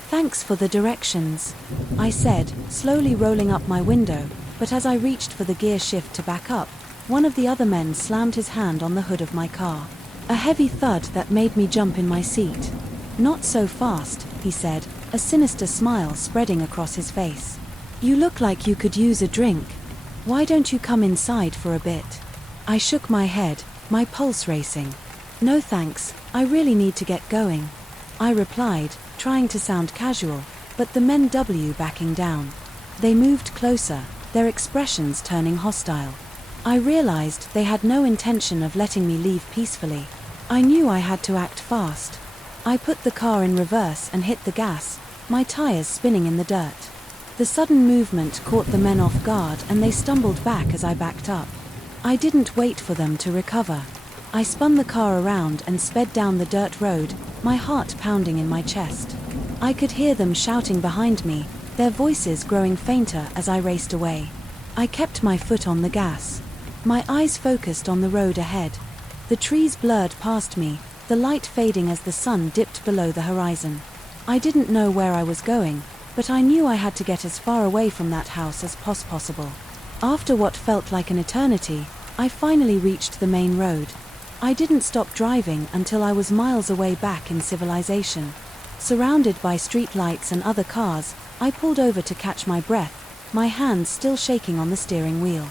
"Thanks for the directions," I said, slowly rolling up my window, but as I reached for the gear shift to back up, one of the other men slammed his hand on the hood of my car. A heavy thud that made me jump in my seat. "Not so fast," he said, a sinister smile spreading across his face. "You look like you could use a drink. Why don't you come inside for a bit?" I shook my head, my pulse racing. "No thanks, I really need to get going," I replied, trying to sound casual, but the men were backing down. They moved closer, their expressions turning hostile. I realized they had no intention of letting me leave peacefully. I knew I had to act fast. I put the car in reverse and hit the gas, my tires spinning in the dirt. The sudden movement caught the men off guard and they stumbled back as I backed up. I didn't wait for them to recover. I spun the car around and sped down the dirt road, my heart pounding in my chest. I could hear them shouting behind me, their voices growing fainter as I raced away. I kept my foot on the gas, my eyes focused on the road ahead. The trees blurred past me, the light fading as the sun dipped below the horizon. I didn't know where I was going, but I knew I had to get as far away from that house as possible. After what felt like an eternity, I finally reached the main road. I didn't stop driving until I was miles away back in civilization. Surrounded by street lights and other cars, I pulled over to catch my breath, my hands still shaking on the steering wheel.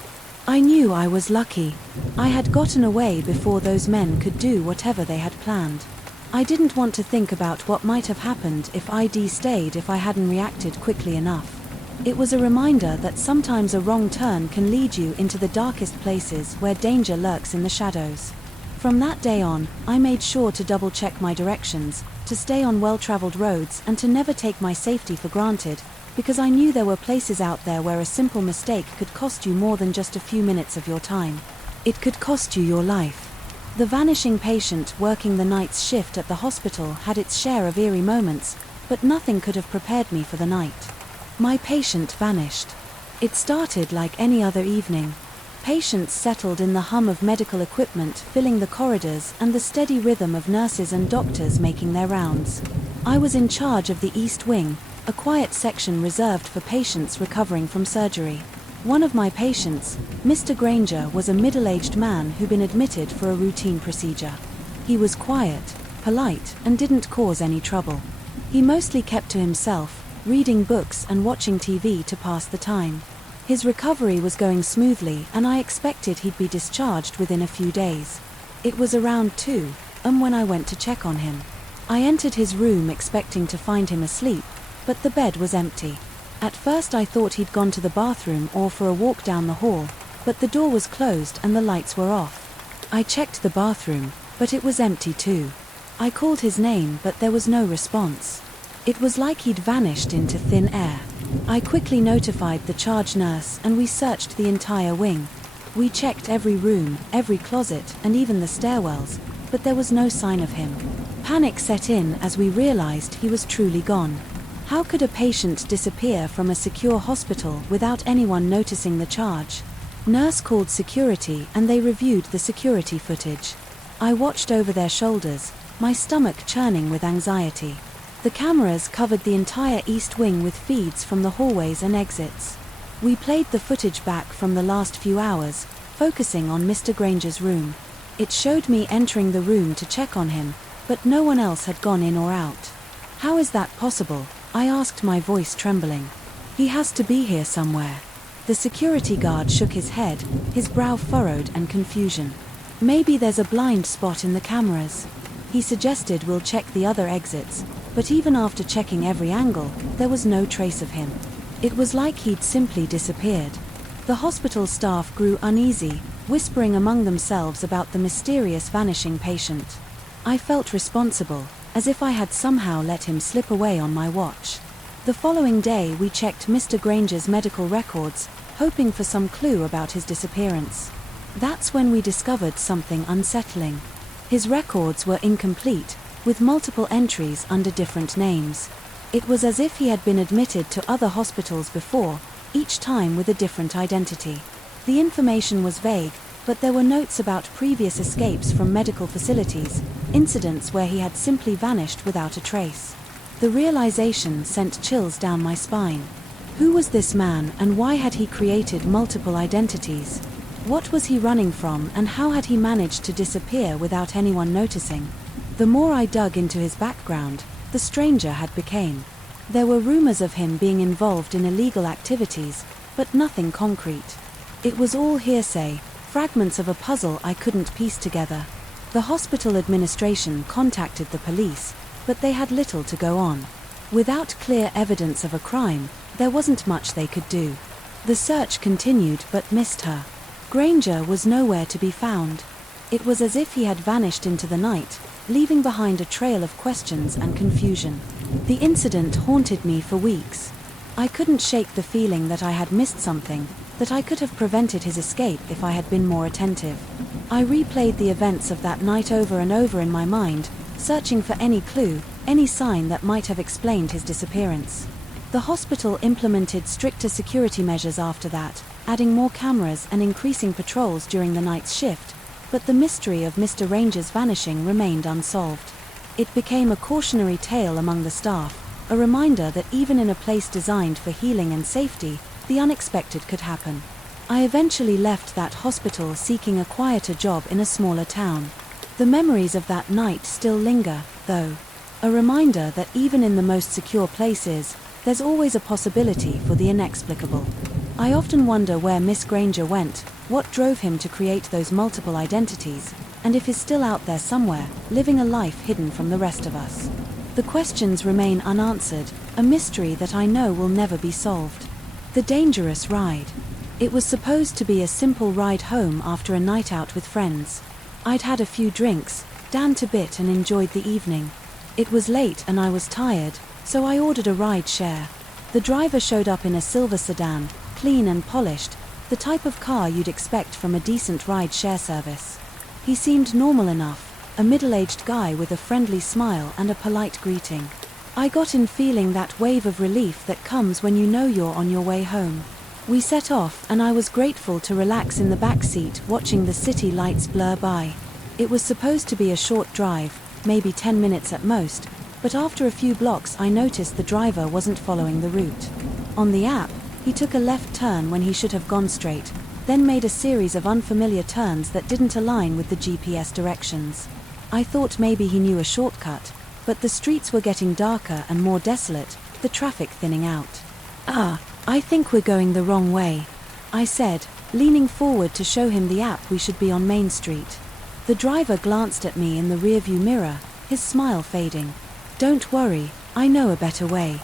I knew I was lucky. I had gotten away before those men could do whatever they had planned. I didn't want to think about what might have happened if I'd stayed if I hadn't reacted quickly enough. It was a reminder that sometimes a wrong turn can lead you into the darkest places where danger lurks in the shadows. From that day on, I made sure to double-check my directions, to stay on well-traveled roads and to never take my safety for granted, because I knew there were places out there where a simple mistake could cost you more than just a few minutes of your time. It could cost you your life. The vanishing patient working the night's shift at the hospital had its share of eerie moments, but nothing could have prepared me for the night. My patient vanished. It started like any other evening. Patients settled in the hum of medical equipment filling the corridors and the steady rhythm of nurses and doctors making their rounds. I was in charge of the East Wing, a quiet section reserved for patients recovering from surgery. One of my patients, Mr. Granger, was a middle-aged man who'd been admitted for a routine procedure. He was quiet, polite, and didn't cause any trouble. He mostly kept to himself, reading books and watching TV to pass the time. His recovery was going smoothly and I expected he'd be discharged within a few days. It was around 2 when I went to check on him. I entered his room expecting to find him asleep, but the bed was empty. At first I thought he'd gone to the bathroom or for a walk down the hall, but the door was closed and the lights were off. I checked the bathroom, but it was empty too. I called his name but there was no response. It was like he'd vanished into thin air. I quickly notified the charge nurse and we searched the entire wing. We checked every room, every closet, and even the stairwells, but there was no sign of him. Panic set in as we realized he was truly gone. How could a patient disappear from a secure hospital without anyone noticing the charge? Nurse called security and they reviewed the security footage. I watched over their shoulders, my stomach churning with anxiety. The cameras covered the entire East Wing with feeds from the hallways and exits. We played the footage back from the last few hours, focusing on Mr. Granger's room. It showed me entering the room to check on him, but no one else had gone in or out. How is that possible? I asked, my voice trembling. He has to be here somewhere. The security guard shook his head, his brow furrowed in confusion. Maybe there's a blind spot in the cameras. He suggested we'll check the other exits, but even after checking every angle, there was no trace of him. It was like he'd simply disappeared. The hospital staff grew uneasy, whispering among themselves about the mysterious vanishing patient. I felt responsible, as if I had somehow let him slip away on my watch. The following day we checked Mr. Granger's medical records, hoping for some clue about his disappearance. That's when we discovered something unsettling. His records were incomplete, with multiple entries under different names. It was as if he had been admitted to other hospitals before, each time with a different identity. The information was vague, but there were notes about previous escapes from medical facilities, incidents where he had simply vanished without a trace. The realization sent chills down my spine. Who was this man and why had he created multiple identities? What was he running from and how had he managed to disappear without anyone noticing? The more I dug into his background, the stranger had became. There were rumors of him being involved in illegal activities, but nothing concrete. It was all hearsay, fragments of a puzzle I couldn't piece together. The hospital administration contacted the police, but they had little to go on. Without clear evidence of a crime, there wasn't much they could do. The search continued but missed her. Granger was nowhere to be found. It was as if he had vanished into the night, leaving behind a trail of questions and confusion. The incident haunted me for weeks. I couldn't shake the feeling that I had missed something, that I could have prevented his escape if I had been more attentive. I replayed the events of that night over and over in my mind, searching for any clue, any sign that might have explained his disappearance. The hospital implemented stricter security measures after that, adding more cameras and increasing patrols during the night's shift, but the mystery of Mr. Ranger's vanishing remained unsolved. It became a cautionary tale among the staff, a reminder that even in a place designed for healing and safety, the unexpected could happen. I eventually left that hospital seeking a quieter job in a smaller town. The memories of that night still linger, though. A reminder that even in the most secure places, there's always a possibility for the inexplicable. I often wonder where Miss Granger went, what drove him to create those multiple identities, and if he's still out there somewhere, living a life hidden from the rest of us. The questions remain unanswered, a mystery that I know will never be solved. The dangerous ride. It was supposed to be a simple ride home after a night out with friends. I'd had a few drinks, danced a bit and enjoyed the evening. It was late and I was tired, so I ordered a ride share. The driver showed up in a silver sedan, clean and polished, the type of car you'd expect from a decent ride share service. He seemed normal enough, a middle-aged guy with a friendly smile and a polite greeting. I got in feeling that wave of relief that comes when you know you're on your way home. We set off and I was grateful to relax in the back seat watching the city lights blur by. It was supposed to be a short drive, maybe 10 minutes at most, but after a few blocks I noticed the driver wasn't following the route. On the app, he took a left turn when he should have gone straight, then made a series of unfamiliar turns that didn't align with the GPS directions. I thought maybe he knew a shortcut, but the streets were getting darker and more desolate, the traffic thinning out. I think we're going the wrong way," I said, leaning forward to show him the app we should be on Main Street. The driver glanced at me in the rearview mirror, his smile fading. "Don't worry, I know a better way,"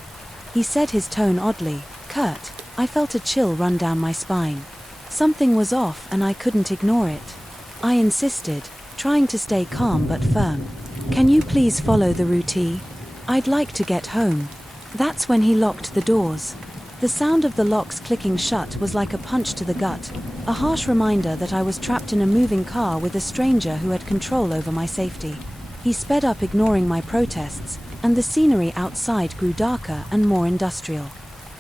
he said, his tone oddly curt. I felt a chill run down my spine. Something was off and I couldn't ignore it. I insisted, trying to stay calm but firm. "Can you please follow the route? I'd like to get home." That's when he locked the doors. The sound of the locks clicking shut was like a punch to the gut, a harsh reminder that I was trapped in a moving car with a stranger who had control over my safety. He sped up, ignoring my protests, and the scenery outside grew darker and more industrial.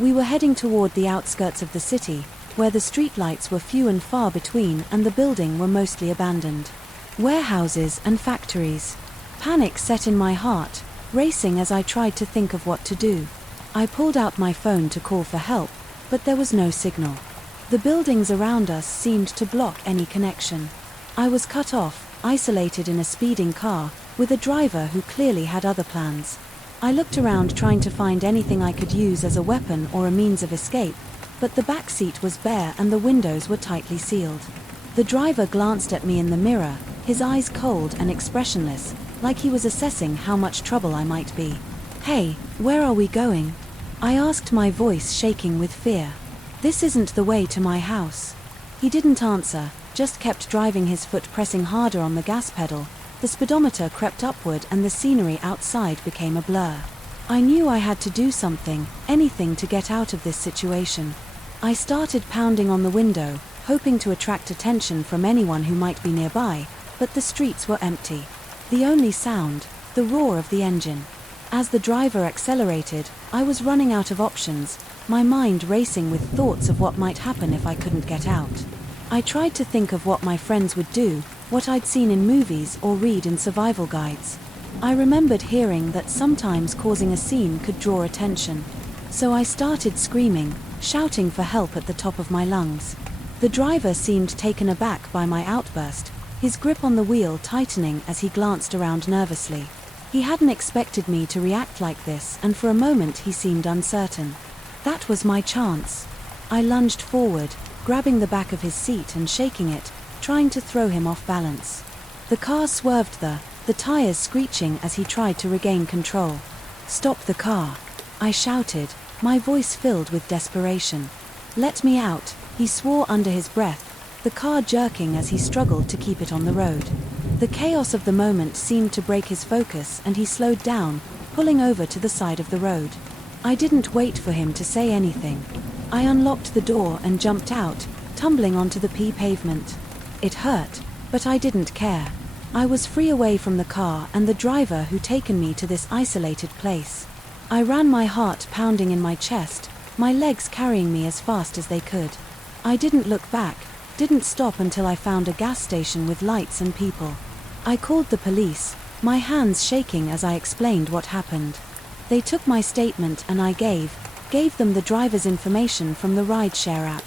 We were heading toward the outskirts of the city, where the streetlights were few and far between and the buildings were mostly abandoned. Warehouses and factories. Panic set in my heart, racing as I tried to think of what to do. I pulled out my phone to call for help, but there was no signal. The buildings around us seemed to block any connection. I was cut off, isolated in a speeding car, with a driver who clearly had other plans. I looked around trying to find anything I could use as a weapon or a means of escape, but the back seat was bare and the windows were tightly sealed. The driver glanced at me in the mirror, his eyes cold and expressionless, like he was assessing how much trouble I might be. "Hey, where are we going?" I asked, my voice shaking with fear. "This isn't the way to my house." He didn't answer, just kept driving, his foot pressing harder on the gas pedal. The speedometer crept upward and the scenery outside became a blur. I knew I had to do something, anything to get out of this situation. I started pounding on the window, hoping to attract attention from anyone who might be nearby, but the streets were empty. The only sound, the roar of the engine. As the driver accelerated, I was running out of options, my mind racing with thoughts of what might happen if I couldn't get out. I tried to think of what my friends would do, what I'd seen in movies or read in survival guides. I remembered hearing that sometimes causing a scene could draw attention. So I started screaming, shouting for help at the top of my lungs. The driver seemed taken aback by my outburst, his grip on the wheel tightening as he glanced around nervously. He hadn't expected me to react like this, and for a moment he seemed uncertain. That was my chance. I lunged forward, grabbing the back of his seat and shaking it, trying to throw him off balance. The car swerved, the tires screeching as he tried to regain control. "Stop the car," I shouted, my voice filled with desperation. "Let me out," he swore under his breath, the car jerking as he struggled to keep it on the road. The chaos of the moment seemed to break his focus and he slowed down, pulling over to the side of the road. I didn't wait for him to say anything. I unlocked the door and jumped out, tumbling onto the pavement. It hurt, but I didn't care. I was free, away from the car and the driver who'd taken me to this isolated place. I ran, my heart pounding in my chest, my legs carrying me as fast as they could. I didn't look back, didn't stop until I found a gas station with lights and people. I called the police, my hands shaking as I explained what happened. They took my statement and I gave them the driver's information from the rideshare app.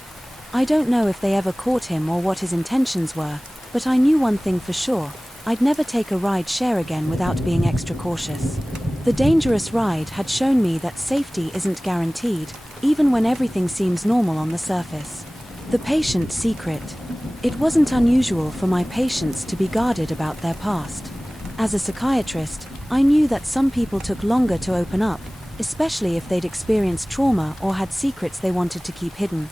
I don't know if they ever caught him or what his intentions were, but I knew one thing for sure: I'd never take a ride share again without being extra cautious. The dangerous ride had shown me that safety isn't guaranteed, even when everything seems normal on the surface. The patient secret. It wasn't unusual for my patients to be guarded about their past. As a psychiatrist, I knew that some people took longer to open up, especially if they'd experienced trauma or had secrets they wanted to keep hidden.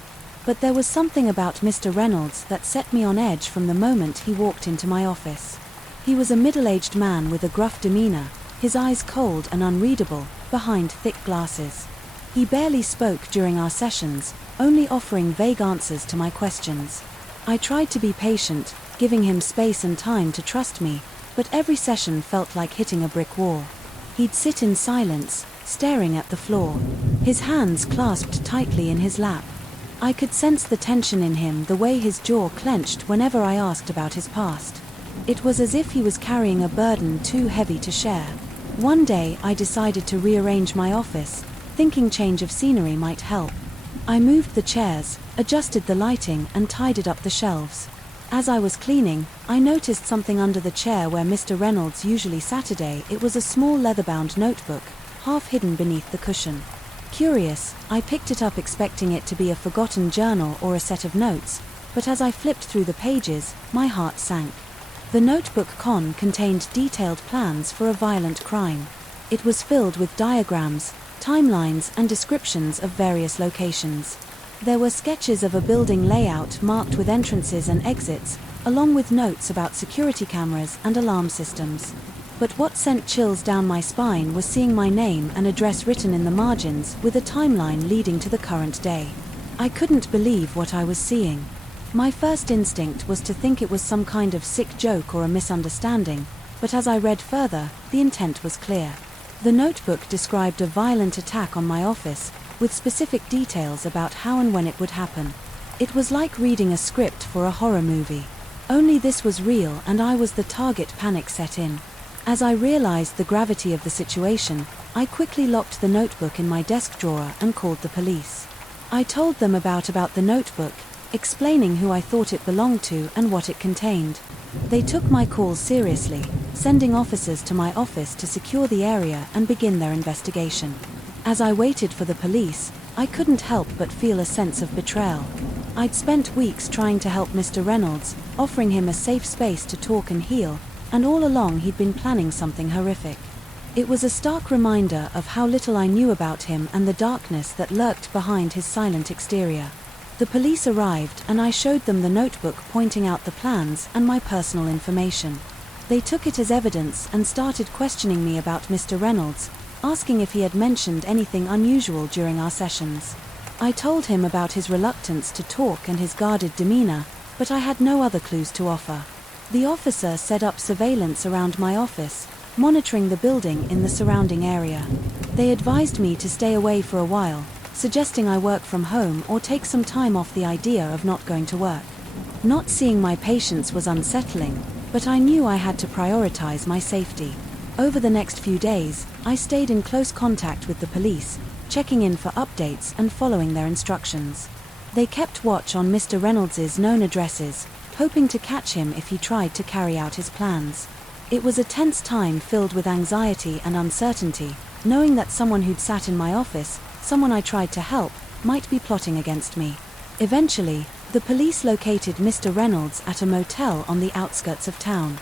But there was something about Mr. Reynolds that set me on edge from the moment he walked into my office. He was a middle-aged man with a gruff demeanor, his eyes cold and unreadable, behind thick glasses. He barely spoke during our sessions, only offering vague answers to my questions. I tried to be patient, giving him space and time to trust me, but every session felt like hitting a brick wall. He'd sit in silence, staring at the floor, his hands clasped tightly in his lap. I could sense the tension in him, the way his jaw clenched whenever I asked about his past. It was as if he was carrying a burden too heavy to share. One day I decided to rearrange my office, thinking change of scenery might help. I moved the chairs, adjusted the lighting, and tidied up the shelves. As I was cleaning, I noticed something under the chair where Mr. Reynolds usually sat. It was a small leather-bound notebook, half hidden beneath the cushion. Curious, I picked it up expecting it to be a forgotten journal or a set of notes, but as I flipped through the pages, my heart sank. The notebook contained detailed plans for a violent crime. It was filled with diagrams, timelines, and descriptions of various locations. There were sketches of a building layout marked with entrances and exits, along with notes about security cameras and alarm systems. But what sent chills down my spine was seeing my name and address written in the margins with a timeline leading to the current day. I couldn't believe what I was seeing. My first instinct was to think it was some kind of sick joke or a misunderstanding, but as I read further, the intent was clear. The notebook described a violent attack on my office, with specific details about how and when it would happen. It was like reading a script for a horror movie. Only this was real and I was the target. Panic set in. As I realized the gravity of the situation, I quickly locked the notebook in my desk drawer and called the police. I told them about the notebook, explaining who I thought it belonged to and what it contained. They took my calls seriously, sending officers to my office to secure the area and begin their investigation. As I waited for the police, I couldn't help but feel a sense of betrayal. I'd spent weeks trying to help Mr. Reynolds, offering him a safe space to talk and heal, and all along he'd been planning something horrific. It was a stark reminder of how little I knew about him and the darkness that lurked behind his silent exterior. The police arrived and I showed them the notebook, pointing out the plans and my personal information. They took it as evidence and started questioning me about Mr. Reynolds, asking if he had mentioned anything unusual during our sessions. I told him about his reluctance to talk and his guarded demeanor, but I had no other clues to offer. The officer set up surveillance around my office, monitoring the building in the surrounding area. They advised me to stay away for a while, suggesting I work from home or take some time off. The idea of not going to work. Not seeing my patients was unsettling, but I knew I had to prioritize my safety. Over the next few days, I stayed in close contact with the police, checking in for updates and following their instructions. They kept watch on Mr. Reynolds' known addresses, hoping to catch him if he tried to carry out his plans. It was a tense time filled with anxiety and uncertainty, knowing that someone who'd sat in my office, someone I tried to help, might be plotting against me. Eventually, the police located Mr. Reynolds at a motel on the outskirts of town.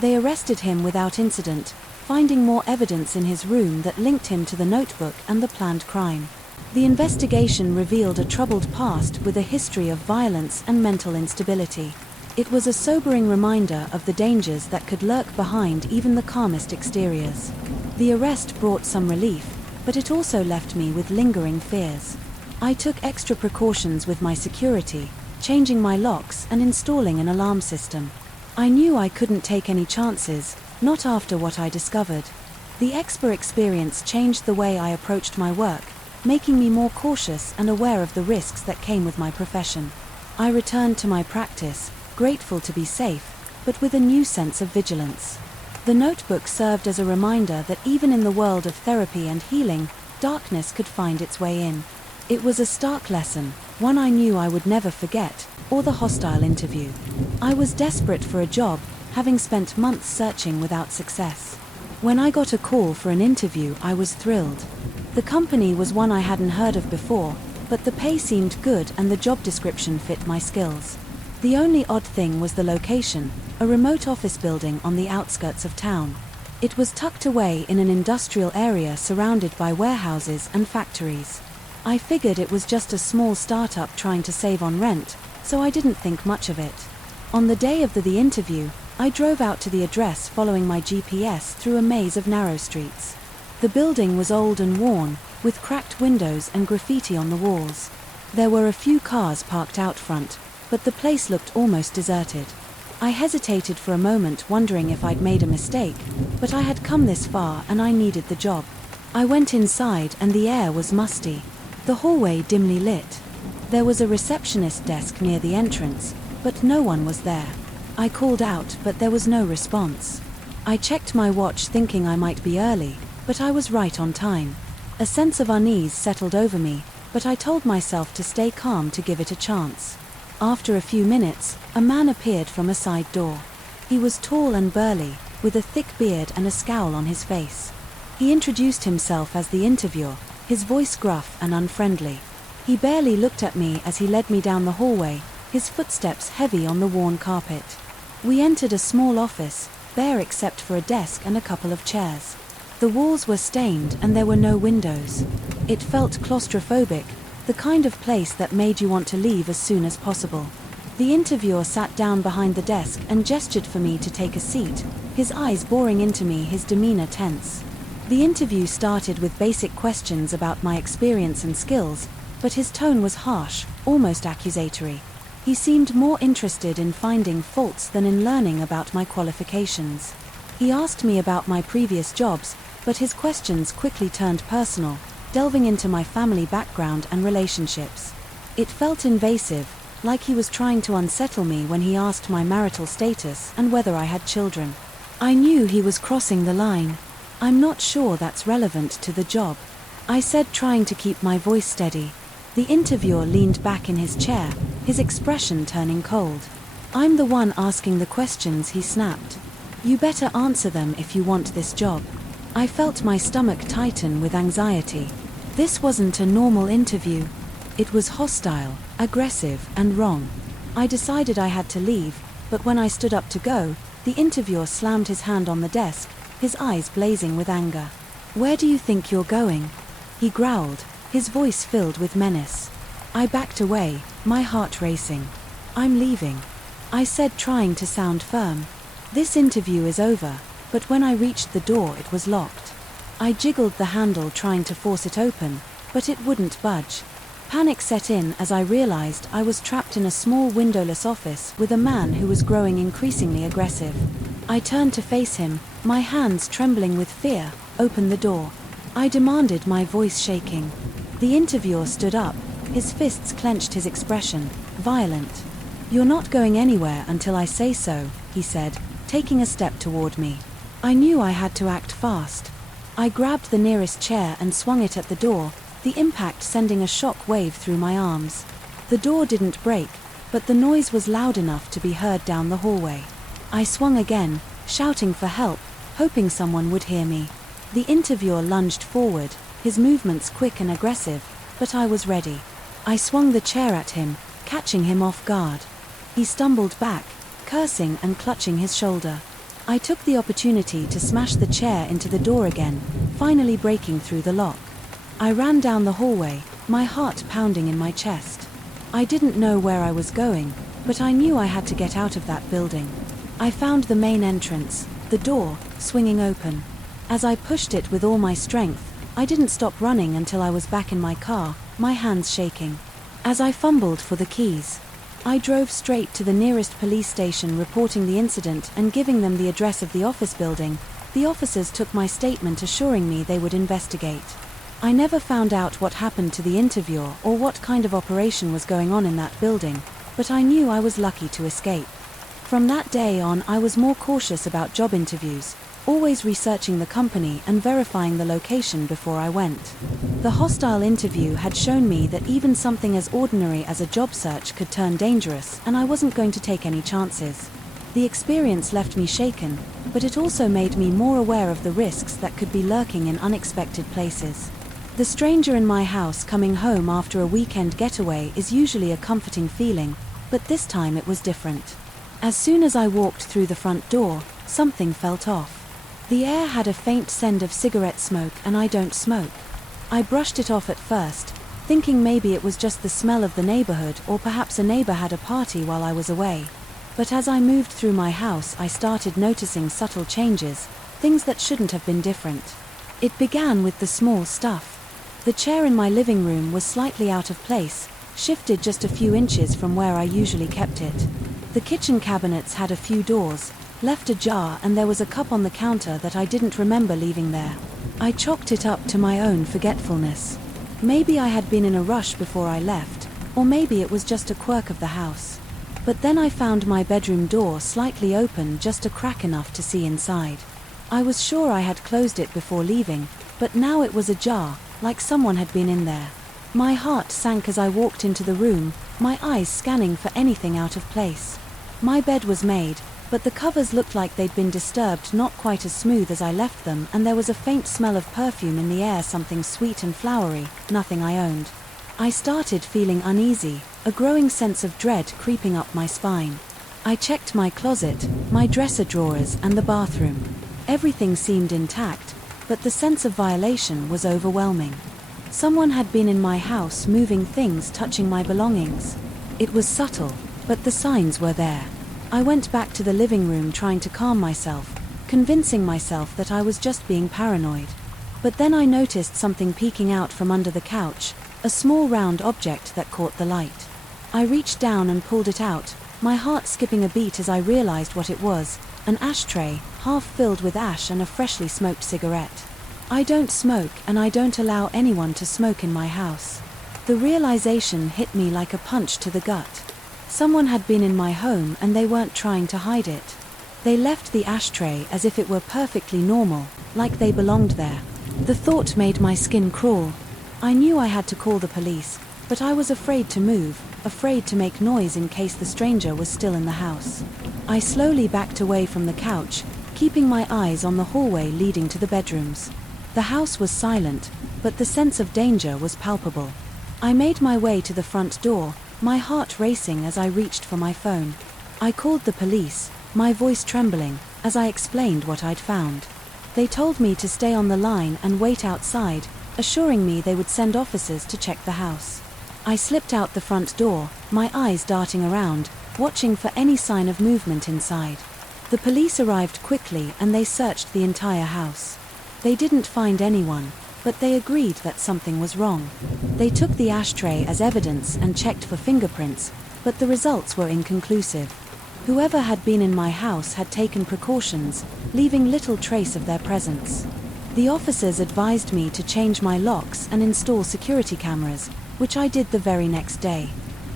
They arrested him without incident, finding more evidence in his room that linked him to the notebook and the planned crime. The investigation revealed a troubled past with a history of violence and mental instability. It was a sobering reminder of the dangers that could lurk behind even the calmest exteriors. The arrest brought some relief, but it also left me with lingering fears. I took extra precautions with my security, changing my locks and installing an alarm system. I knew I couldn't take any chances, not after what I discovered. The Expo experience changed the way I approached my work, making me more cautious and aware of the risks that came with my profession. I returned to my practice, grateful to be safe, but with a new sense of vigilance. The notebook served as a reminder that even in the world of therapy and healing, darkness could find its way in. It was a stark lesson, one I knew I would never forget, or the hostile interview. I was desperate for a job, having spent months searching without success. When I got a call for an interview, I was thrilled. The company was one I hadn't heard of before, but the pay seemed good and the job description fit my skills. The only odd thing was the location, a remote office building on the outskirts of town. It was tucked away in an industrial area surrounded by warehouses and factories. I figured it was just a small startup trying to save on rent, so I didn't think much of it. On the day of the interview, I drove out to the address following my GPS through a maze of narrow streets. The building was old and worn, with cracked windows and graffiti on the walls. There were a few cars parked out front, but the place looked almost deserted. I hesitated for a moment, wondering if I'd made a mistake, but I had come this far and I needed the job. I went inside and the air was musty. The hallway dimly lit. There was a receptionist desk near the entrance, but no one was there. I called out, but there was no response. I checked my watch thinking I might be early, but I was right on time. A sense of unease settled over me, but I told myself to stay calm to give it a chance. After a few minutes, a man appeared from a side door. He was tall and burly, with a thick beard and a scowl on his face. He introduced himself as the interviewer, his voice gruff and unfriendly. He barely looked at me as he led me down the hallway, his footsteps heavy on the worn carpet. We entered a small office, bare except for a desk and a couple of chairs. The walls were stained and there were no windows. It felt claustrophobic, the kind of place that made you want to leave as soon as possible. The interviewer sat down behind the desk and gestured for me to take a seat, his eyes boring into me, his demeanor tense. The interview started with basic questions about my experience and skills, but his tone was harsh, almost accusatory. He seemed more interested in finding faults than in learning about my qualifications. He asked me about my previous jobs, but his questions quickly turned personal, delving into my family background and relationships. It felt invasive, like he was trying to unsettle me when he asked my marital status and whether I had children. I knew he was crossing the line. I'm not sure that's relevant to the job, I said, trying to keep my voice steady. The interviewer leaned back in his chair, his expression turning cold. I'm the one asking the questions, he snapped. You better answer them if you want this job. I felt my stomach tighten with anxiety. This wasn't a normal interview. It was hostile, aggressive, and wrong. I decided I had to leave, but when I stood up to go, the interviewer slammed his hand on the desk, his eyes blazing with anger. Where do you think you're going? He growled, his voice filled with menace. I backed away, my heart racing. I'm leaving, I said, trying to sound firm. This interview is over, but when I reached the door it was locked. I jiggled the handle trying to force it open, but it wouldn't budge. Panic set in as I realized I was trapped in a small windowless office with a man who was growing increasingly aggressive. I turned to face him, my hands trembling with fear. Open the door, I demanded, my voice shaking. The interviewer stood up, his fists clenched, his expression violent. You're not going anywhere until I say so, he said, taking a step toward me. I knew I had to act fast. I grabbed the nearest chair and swung it at the door, the impact sending a shock wave through my arms. The door didn't break, but the noise was loud enough to be heard down the hallway. I swung again, shouting for help, hoping someone would hear me. The interviewer lunged forward, his movements quick and aggressive, but I was ready. I swung the chair at him, catching him off guard. He stumbled back, cursing and clutching his shoulder. I took the opportunity to smash the chair into the door again, finally breaking through the lock. I ran down the hallway, my heart pounding in my chest. I didn't know where I was going, but I knew I had to get out of that building. I found the main entrance, the door, swinging open. As I pushed it with all my strength, I didn't stop running until I was back in my car, my hands shaking. As I fumbled for the keys, I drove straight to the nearest police station, reporting the incident and giving them the address of the office building. The officers took my statement, assuring me they would investigate. I never found out what happened to the interviewer or what kind of operation was going on in that building, but I knew I was lucky to escape. From that day on, I was more cautious about job interviews, always researching the company and verifying the location before I went. The hostile interview had shown me that even something as ordinary as a job search could turn dangerous, and I wasn't going to take any chances. The experience left me shaken, but it also made me more aware of the risks that could be lurking in unexpected places. The stranger in my house coming home after a weekend getaway is usually a comforting feeling, but this time it was different. As soon as I walked through the front door, something felt off. The air had a faint scent of cigarette smoke, and I don't smoke. I brushed it off at first, thinking maybe it was just the smell of the neighborhood, or perhaps a neighbor had a party while I was away. But as I moved through my house, I started noticing subtle changes, things that shouldn't have been different. It began with the small stuff. The chair in my living room was slightly out of place, shifted just a few inches from where I usually kept it. The kitchen cabinets had a few doors, left ajar, and there was a cup on the counter that I didn't remember leaving there. I chalked it up to my own forgetfulness. Maybe I had been in a rush before I left, or maybe it was just a quirk of the house. But then I found my bedroom door slightly open, just a crack enough to see inside. I was sure I had closed it before leaving, but now it was ajar, like someone had been in there. My heart sank as I walked into the room, my eyes scanning for anything out of place. My bed was made, but the covers looked like they'd been disturbed, not quite as smooth as I left them, and there was a faint smell of perfume in the air, something sweet and flowery, nothing I owned. I started feeling uneasy, a growing sense of dread creeping up my spine. I checked my closet, my dresser drawers, and the bathroom. Everything seemed intact, but the sense of violation was overwhelming. Someone had been in my house, moving things, touching my belongings. It was subtle, but the signs were there. I went back to the living room trying to calm myself, convincing myself that I was just being paranoid. But then I noticed something peeking out from under the couch, a small round object that caught the light. I reached down and pulled it out, my heart skipping a beat as I realized what it was, an ashtray, half filled with ash and a freshly smoked cigarette. I don't smoke, and I don't allow anyone to smoke in my house. The realization hit me like a punch to the gut. Someone had been in my home, and they weren't trying to hide it. They left the ashtray as if it were perfectly normal, like they belonged there. The thought made my skin crawl. I knew I had to call the police, but I was afraid to move, afraid to make noise in case the stranger was still in the house. I slowly backed away from the couch, keeping my eyes on the hallway leading to the bedrooms. The house was silent, but the sense of danger was palpable. I made my way to the front door, my heart racing as I reached for my phone. I called the police, my voice trembling, as I explained what I'd found. They told me to stay on the line and wait outside, assuring me they would send officers to check the house. I slipped out the front door, my eyes darting around, watching for any sign of movement inside. The police arrived quickly and they searched the entire house. They didn't find anyone, but they agreed that something was wrong. They took the ashtray as evidence and checked for fingerprints, but the results were inconclusive. Whoever had been in my house had taken precautions, leaving little trace of their presence. The officers advised me to change my locks and install security cameras, which I did the very next day.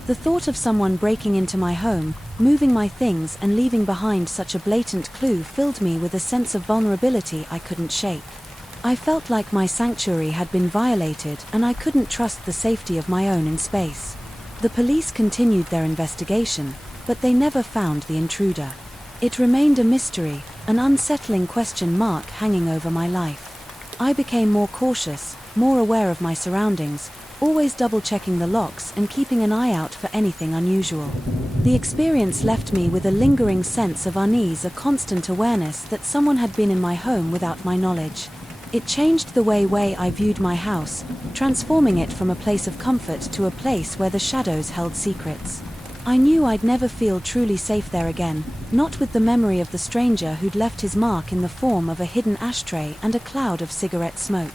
The thought of someone breaking into my home, moving my things and leaving behind such a blatant clue filled me with a sense of vulnerability I couldn't shake. I felt like my sanctuary had been violated and I couldn't trust the safety of my own in space. The police continued their investigation, but they never found the intruder. It remained a mystery, an unsettling question mark hanging over my life. I became more cautious, more aware of my surroundings, always double-checking the locks and keeping an eye out for anything unusual. The experience left me with a lingering sense of unease, a constant awareness that someone had been in my home without my knowledge. It changed the way I viewed my house, transforming it from a place of comfort to a place where the shadows held secrets. I knew I'd never feel truly safe there again, not with the memory of the stranger who'd left his mark in the form of a hidden ashtray and a cloud of cigarette smoke.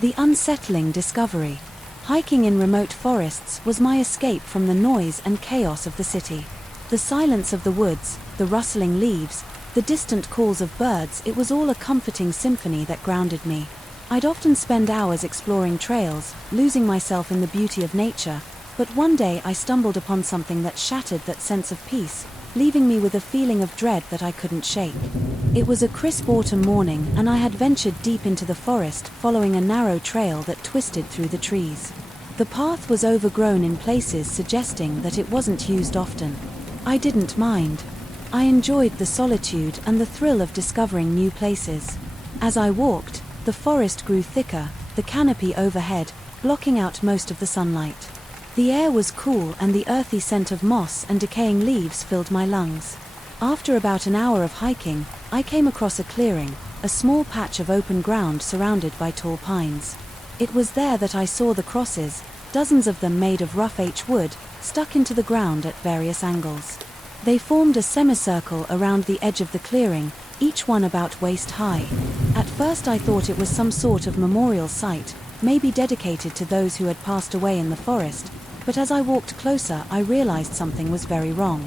The unsettling discovery. Hiking in remote forests was my escape from the noise and chaos of the city. The silence of the woods, the rustling leaves, the distant calls of birds, it was all a comforting symphony that grounded me. I'd often spend hours exploring trails, losing myself in the beauty of nature, but one day I stumbled upon something that shattered that sense of peace, leaving me with a feeling of dread that I couldn't shake. It was a crisp autumn morning, and I had ventured deep into the forest, following a narrow trail that twisted through the trees. The path was overgrown in places, suggesting that it wasn't used often. I didn't mind. I enjoyed the solitude and the thrill of discovering new places. As I walked, the forest grew thicker, the canopy overhead blocking out most of the sunlight. The air was cool, and the earthy scent of moss and decaying leaves filled my lungs. After about an hour of hiking, I came across a clearing, a small patch of open ground surrounded by tall pines. It was there that I saw the crosses, dozens of them made of rough H wood, stuck into the ground at various angles. They formed a semicircle around the edge of the clearing, each one about waist high. At first I thought it was some sort of memorial site, maybe dedicated to those who had passed away in the forest, but as I walked closer I realized something was very wrong.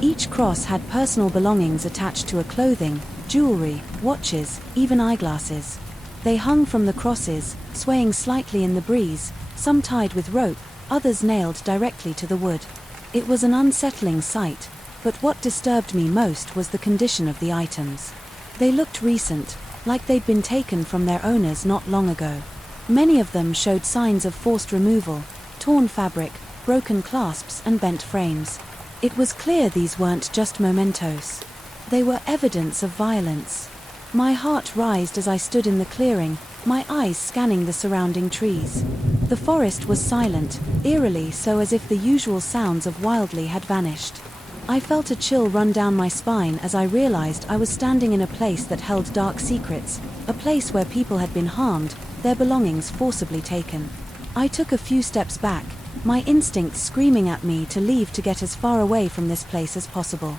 Each cross had personal belongings attached to it: clothing, jewelry, watches, even eyeglasses. They hung from the crosses, swaying slightly in the breeze, some tied with rope, others nailed directly to the wood. It was an unsettling sight, but what disturbed me most was the condition of the items. They looked recent, like they'd been taken from their owners not long ago. Many of them showed signs of forced removal: torn fabric, broken clasps and bent frames. It was clear these weren't just mementos. They were evidence of violence. My heart raced as I stood in the clearing, my eyes scanning the surrounding trees. The forest was silent, eerily so, as if the usual sounds of wildlife had vanished. I felt a chill run down my spine as I realized I was standing in a place that held dark secrets, a place where people had been harmed, their belongings forcibly taken. I took a few steps back, my instincts screaming at me to leave, to get as far away from this place as possible.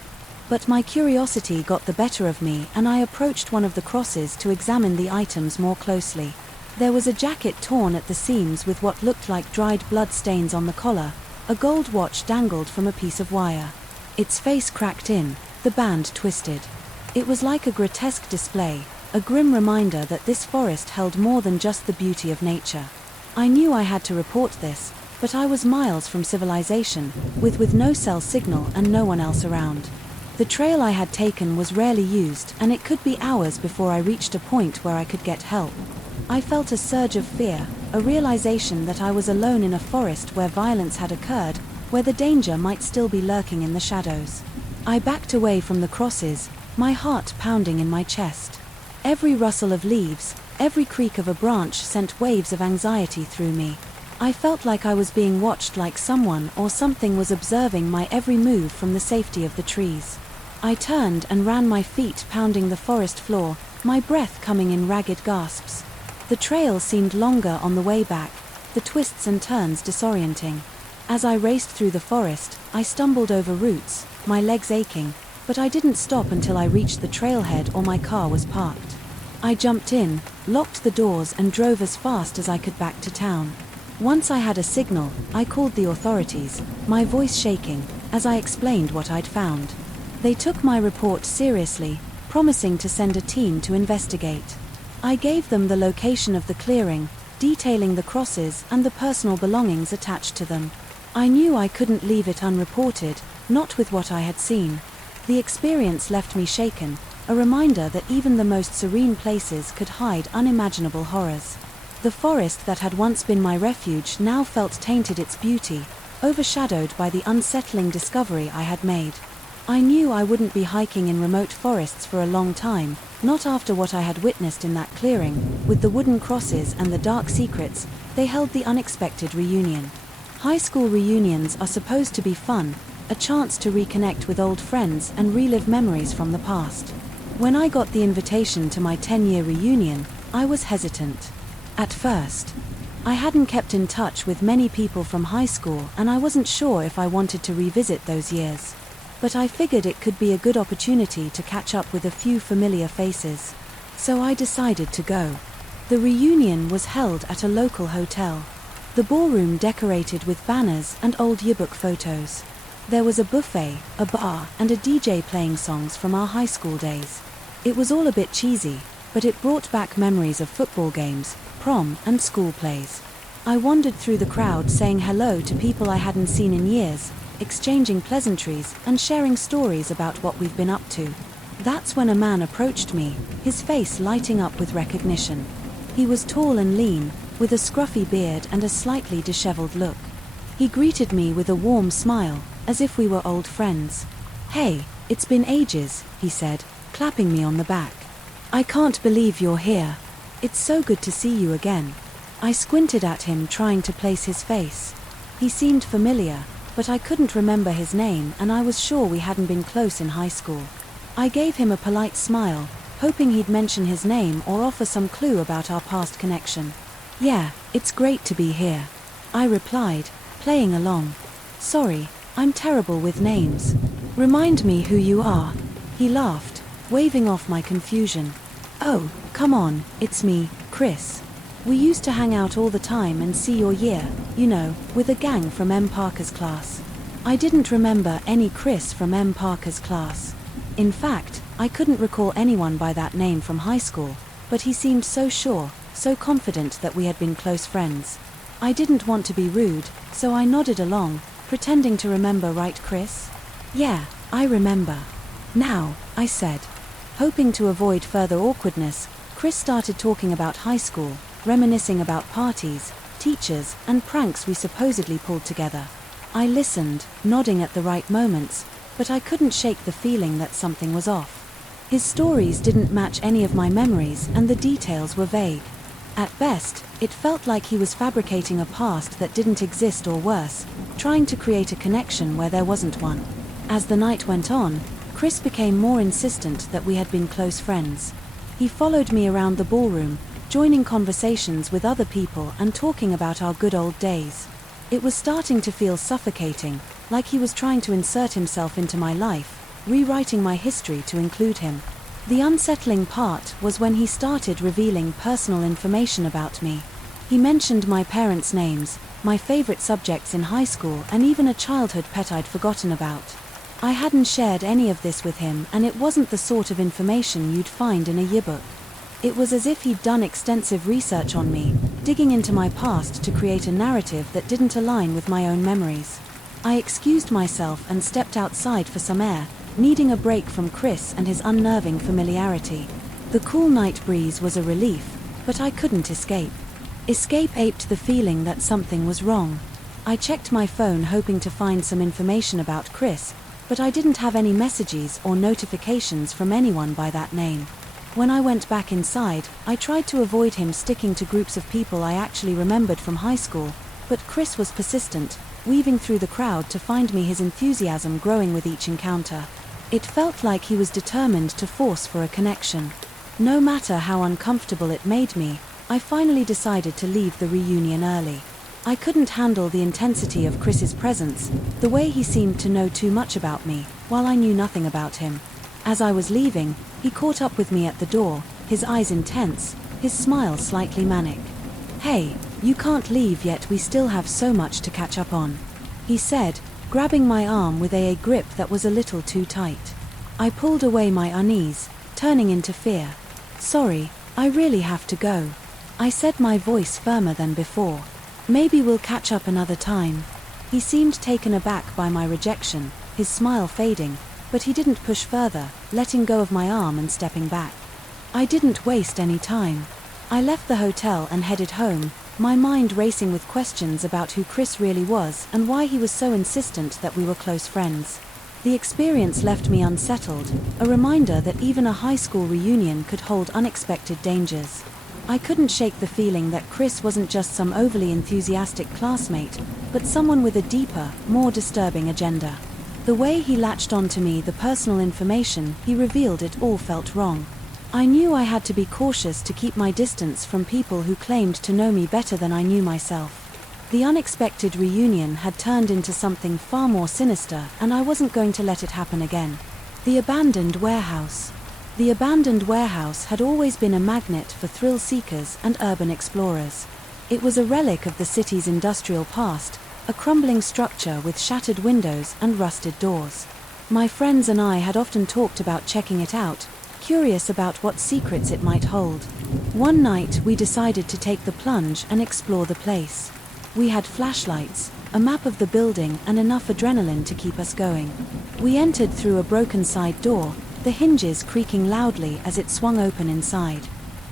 But my curiosity got the better of me, and I approached one of the crosses to examine the items more closely. There was a jacket torn at the seams with what looked like dried blood stains on the collar. A gold watch dangled from a piece of wire. Its face cracked in, the band twisted. It was like a grotesque display, a grim reminder that this forest held more than just the beauty of nature. I knew I had to report this, but I was miles from civilization, with no cell signal and no one else around. The trail I had taken was rarely used, and it could be hours before I reached a point where I could get help. I felt a surge of fear, a realization that I was alone in a forest where violence had occurred, where the danger might still be lurking in the shadows. I backed away from the crosses, my heart pounding in my chest. Every rustle of leaves, every creak of a branch sent waves of anxiety through me. I felt like I was being watched, like someone or something was observing my every move from the safety of the trees. I turned and ran, my feet pounding the forest floor, my breath coming in ragged gasps. The trail seemed longer on the way back, the twists and turns disorienting. As I raced through the forest, I stumbled over roots, my legs aching, but I didn't stop until I reached the trailhead or my car was parked. I jumped in, locked the doors and drove as fast as I could back to town. Once I had a signal, I called the authorities, my voice shaking, as I explained what I'd found. They took my report seriously, promising to send a team to investigate. I gave them the location of the clearing, detailing the crosses and the personal belongings attached to them. I knew I couldn't leave it unreported, not with what I had seen. The experience left me shaken, a reminder that even the most serene places could hide unimaginable horrors. The forest that had once been my refuge now felt tainted, its beauty overshadowed by the unsettling discovery I had made. I knew I wouldn't be hiking in remote forests for a long time, not after what I had witnessed in that clearing, with the wooden crosses and the dark secrets. They held the unexpected reunion. High school reunions are supposed to be fun, a chance to reconnect with old friends and relive memories from the past. When I got the invitation to my 10-year reunion, I was hesitant. At first, I hadn't kept in touch with many people from high school, and I wasn't sure if I wanted to revisit those years. But I figured it could be a good opportunity to catch up with a few familiar faces. So I decided to go. The reunion was held at a local hotel. The ballroom decorated with banners and old yearbook photos. There was a buffet, a bar, and a DJ playing songs from our high school days. It was all a bit cheesy, but it brought back memories of football games, prom, and school plays. I wandered through the crowd, saying hello to people I hadn't seen in years, exchanging pleasantries and sharing stories about what we've been up to. That's when a man approached me, his face lighting up with recognition. He was tall and lean, with a scruffy beard and a slightly disheveled look. He greeted me with a warm smile, as if we were old friends. "Hey, it's been ages," he said, clapping me on the back. "I can't believe you're here. It's so good to see you again." I squinted at him, trying to place his face. He seemed familiar, but I couldn't remember his name, and I was sure we hadn't been close in high school. I gave him a polite smile, hoping he'd mention his name or offer some clue about our past connection. "Yeah, it's great to be here," I replied, playing along. "Sorry, I'm terrible with names. Remind me who you are." He laughed, waving off my confusion. "Oh, come on, it's me, Chris. We used to hang out all the time and see your year, you know, with a gang from M. Parker's class." I didn't remember any Chris from M. Parker's class. In fact, I couldn't recall anyone by that name from high school, but he seemed so sure, so confident that we had been close friends. I didn't want to be rude, so I nodded along, pretending to remember. "Right, Chris?" "Yeah, I remember. Now," I said. Hoping to avoid further awkwardness, Chris started talking about high school, reminiscing about parties, teachers, and pranks we supposedly pulled together. I listened, nodding at the right moments, but I couldn't shake the feeling that something was off. His stories didn't match any of my memories, and the details were vague. At best, it felt like he was fabricating a past that didn't exist, or worse, trying to create a connection where there wasn't one. As the night went on, Chris became more insistent that we had been close friends. He followed me around the ballroom, joining conversations with other people and talking about our good old days. It was starting to feel suffocating, like he was trying to insert himself into my life, rewriting my history to include him. The unsettling part was when he started revealing personal information about me. He mentioned my parents' names, my favorite subjects in high school, and even a childhood pet I'd forgotten about. I hadn't shared any of this with him, and it wasn't the sort of information you'd find in a yearbook. It was as if he'd done extensive research on me, digging into my past to create a narrative that didn't align with my own memories. I excused myself and stepped outside for some air, needing a break from Chris and his unnerving familiarity. The cool night breeze was a relief, but I couldn't escape. Escape aped the feeling that something was wrong. I checked my phone, hoping to find some information about Chris, but I didn't have any messages or notifications from anyone by that name. When I went back inside, I tried to avoid him sticking to groups of people I actually remembered from high school, but Chris was persistent, weaving through the crowd to find me, his enthusiasm growing with each encounter. It felt like he was determined to force for a connection. No matter how uncomfortable it made me, I finally decided to leave the reunion early. I couldn't handle the intensity of Chris's presence, the way he seemed to know too much about me, while I knew nothing about him. As I was leaving, he caught up with me at the door, his eyes intense, his smile slightly manic. "Hey, you can't leave yet, we still have so much to catch up on," he said, grabbing my arm with a grip that was a little too tight. I pulled away my unease, turning into fear. "Sorry, I really have to go," I said, my voice firmer than before. "Maybe we'll catch up another time." He seemed taken aback by my rejection, his smile fading, but he didn't push further, letting go of my arm and stepping back. I didn't waste any time. I left the hotel and headed home, my mind racing with questions about who Chris really was and why he was so insistent that we were close friends. The experience left me unsettled, a reminder that even a high school reunion could hold unexpected dangers. I couldn't shake the feeling that Chris wasn't just some overly enthusiastic classmate, but someone with a deeper, more disturbing agenda. The way he latched onto me, the personal information he revealed, it all felt wrong. I knew I had to be cautious to keep my distance from people who claimed to know me better than I knew myself. The unexpected reunion had turned into something far more sinister, and I wasn't going to let it happen again. The abandoned warehouse. The abandoned warehouse had always been a magnet for thrill seekers and urban explorers. It was a relic of the city's industrial past, a crumbling structure with shattered windows and rusted doors. My friends and I had often talked about checking it out, curious about what secrets it might hold. One night we decided to take the plunge and explore the place. We had flashlights, a map of the building, and enough adrenaline to keep us going. We entered through a broken side door, the hinges creaking loudly as it swung open inside.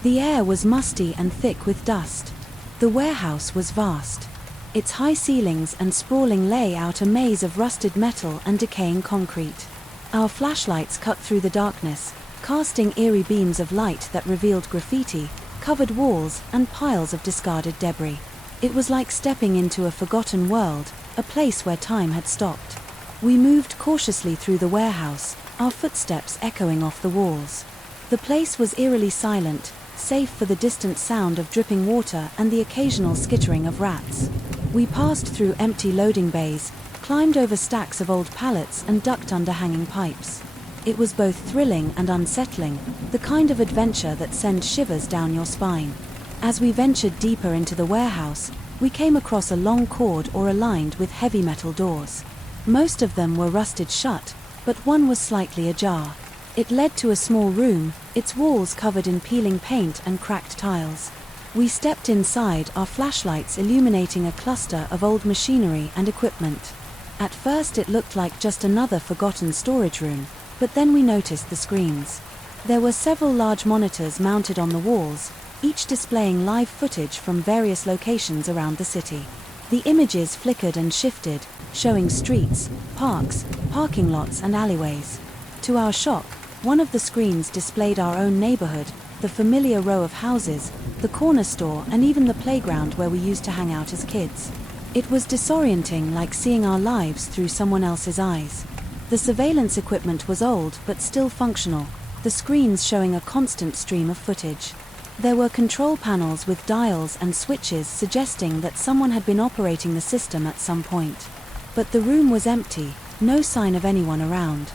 The air was musty and thick with dust. The warehouse was vast. Its high ceilings and sprawling layout a maze of rusted metal and decaying concrete. Our flashlights cut through the darkness, casting eerie beams of light that revealed graffiti, covered walls, and piles of discarded debris. It was like stepping into a forgotten world, a place where time had stopped. We moved cautiously through the warehouse, our footsteps echoing off the walls. The place was eerily silent, save for the distant sound of dripping water and the occasional skittering of rats. We passed through empty loading bays, climbed over stacks of old pallets and ducked under hanging pipes. It was both thrilling and unsettling, the kind of adventure that sends shivers down your spine. As we ventured deeper into the warehouse, we came across a long corridor aligned with heavy metal doors. Most of them were rusted shut, but one was slightly ajar. It led to a small room, its walls covered in peeling paint and cracked tiles. We stepped inside, our flashlights illuminating a cluster of old machinery and equipment. At first it looked like just another forgotten storage room, but then we noticed the screens. There were several large monitors mounted on the walls, each displaying live footage from various locations around the city. The images flickered and shifted, showing streets, parks, parking lots and alleyways. To our shock, one of the screens displayed our own neighborhood, the familiar row of houses, the corner store and even the playground where we used to hang out as kids. It was disorienting, like seeing our lives through someone else's eyes. The surveillance equipment was old but still functional, the screens showing a constant stream of footage. There were control panels with dials and switches suggesting that someone had been operating the system at some point. But the room was empty, no sign of anyone around.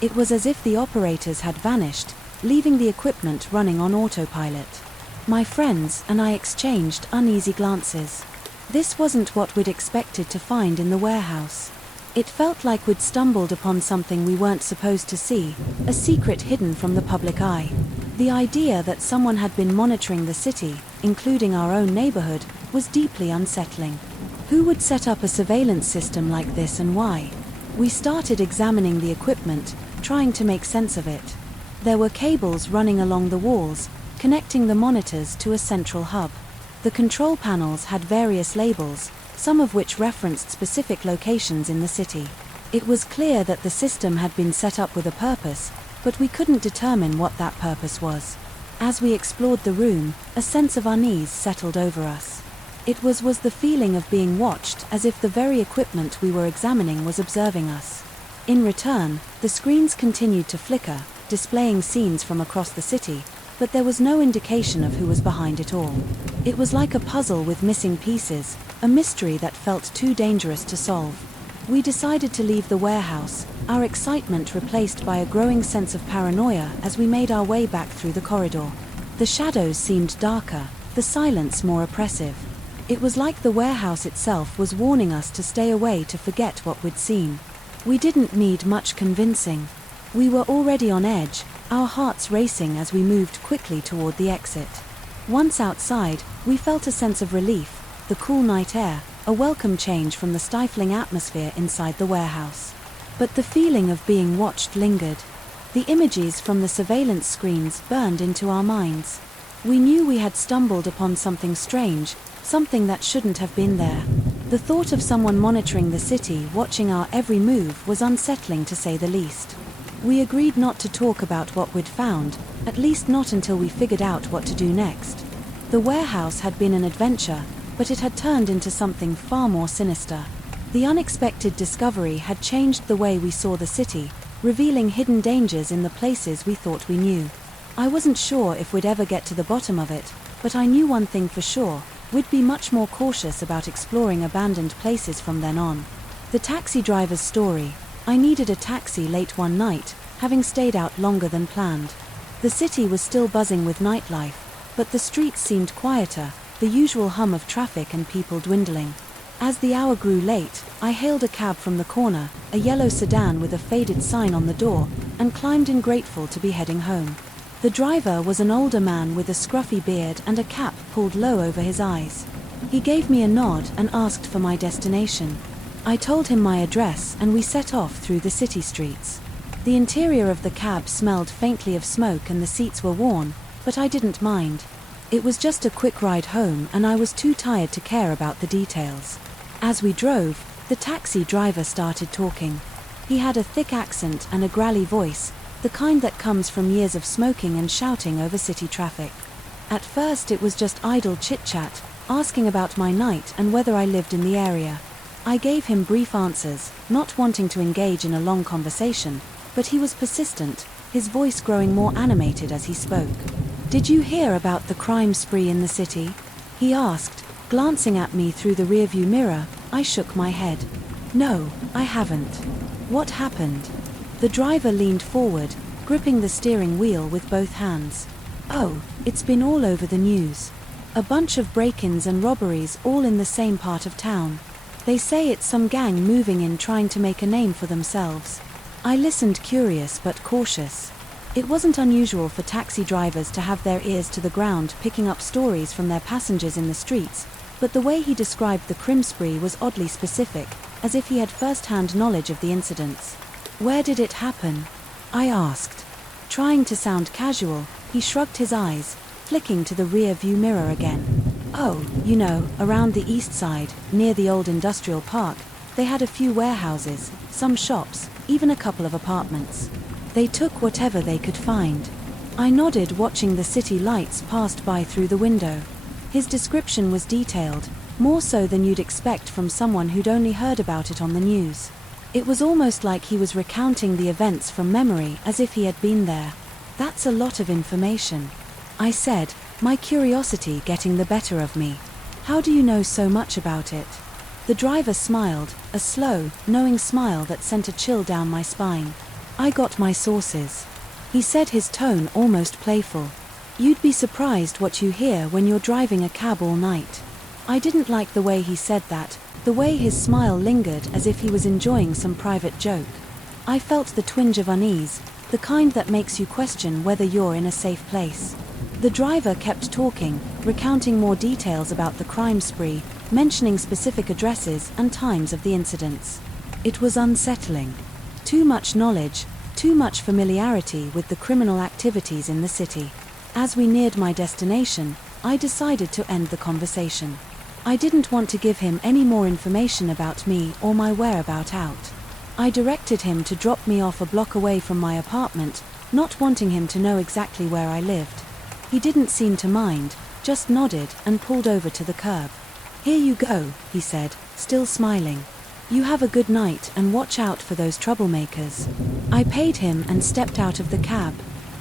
It was as if the operators had vanished, leaving the equipment running on autopilot. My friends and I exchanged uneasy glances. This wasn't what we'd expected to find in the warehouse. It felt like we'd stumbled upon something we weren't supposed to see, a secret hidden from the public eye. The idea that someone had been monitoring the city, including our own neighborhood, was deeply unsettling. Who would set up a surveillance system like this and why? We started examining the equipment, trying to make sense of it. There were cables running along the walls, connecting the monitors to a central hub. The control panels had various labels, some of which referenced specific locations in the city. It was clear that the system had been set up with a purpose, but we couldn't determine what that purpose was. As we explored the room, a sense of unease settled over us. It was the feeling of being watched, as if the very equipment we were examining was observing us. In return, the screens continued to flicker, displaying scenes from across the city, but there was no indication of who was behind it all. It was like a puzzle with missing pieces, a mystery that felt too dangerous to solve. We decided to leave the warehouse, our excitement replaced by a growing sense of paranoia as we made our way back through the corridor. The shadows seemed darker, the silence more oppressive. It was like the warehouse itself was warning us to stay away, to forget what we'd seen. We didn't need much convincing. We were already on edge, our hearts racing as we moved quickly toward the exit. Once outside, we felt a sense of relief, the cool night air, a welcome change from the stifling atmosphere inside the warehouse. But the feeling of being watched lingered. The images from the surveillance screens burned into our minds. We knew we had stumbled upon something strange, something that shouldn't have been there. The thought of someone monitoring the city, watching our every move, was unsettling to say the least. We agreed not to talk about what we'd found, at least not until we figured out what to do next. The warehouse had been an adventure, but it had turned into something far more sinister. The unexpected discovery had changed the way we saw the city, revealing hidden dangers in the places we thought we knew. I wasn't sure if we'd ever get to the bottom of it, but I knew one thing for sure: we'd be much more cautious about exploring abandoned places from then on. The taxi driver's story. I needed a taxi late one night, having stayed out longer than planned. The city was still buzzing with nightlife, but the streets seemed quieter, the usual hum of traffic and people dwindling. As the hour grew late, I hailed a cab from the corner, a yellow sedan with a faded sign on the door, and climbed in, grateful to be heading home. The driver was an older man with a scruffy beard and a cap pulled low over his eyes. He gave me a nod and asked for my destination. I told him my address and we set off through the city streets. The interior of the cab smelled faintly of smoke and the seats were worn, but I didn't mind. It was just a quick ride home and I was too tired to care about the details. As we drove, the taxi driver started talking. He had a thick accent and a growly voice, the kind that comes from years of smoking and shouting over city traffic. At first it was just idle chit-chat, asking about my night and whether I lived in the area. I gave him brief answers, not wanting to engage in a long conversation, but he was persistent, his voice growing more animated as he spoke. "Did you hear about the crime spree in the city?" he asked, glancing at me through the rearview mirror. I shook my head. "No, I haven't." "What happened?" The driver leaned forward, gripping the steering wheel with both hands. "Oh, it's been all over the news. A bunch of break-ins and robberies all in the same part of town. They say it's some gang moving in trying to make a name for themselves." I listened, curious but cautious. It wasn't unusual for taxi drivers to have their ears to the ground picking up stories from their passengers in the streets, but the way he described the crime spree was oddly specific, as if he had first-hand knowledge of the incidents. "Where did it happen?" I asked. Trying to sound casual, he shrugged his eyes, flicking to the rear-view mirror again. "Oh, you know, around the east side, near the old industrial park, they had a few warehouses, some shops, even a couple of apartments. They took whatever they could find." I nodded, watching the city lights passed by through the window. His description was detailed, more so than you'd expect from someone who'd only heard about it on the news. It was almost like he was recounting the events from memory as if he had been there. "That's a lot of information," I said, my curiosity getting the better of me. "How do you know so much about it?" The driver smiled, a slow, knowing smile that sent a chill down my spine. "I got my sources," he said, his tone almost playful. "You'd be surprised what you hear when you're driving a cab all night." I didn't like the way he said that, the way his smile lingered as if he was enjoying some private joke. I felt the twinge of unease, the kind that makes you question whether you're in a safe place. The driver kept talking, recounting more details about the crime spree, mentioning specific addresses and times of the incidents. It was unsettling. Too much knowledge, too much familiarity with the criminal activities in the city. As we neared my destination, I decided to end the conversation. I didn't want to give him any more information about me or my whereabouts out. I directed him to drop me off a block away from my apartment, not wanting him to know exactly where I lived. He didn't seem to mind, just nodded and pulled over to the curb. "Here you go," he said, still smiling. "You have a good night and watch out for those troublemakers." I paid him and stepped out of the cab,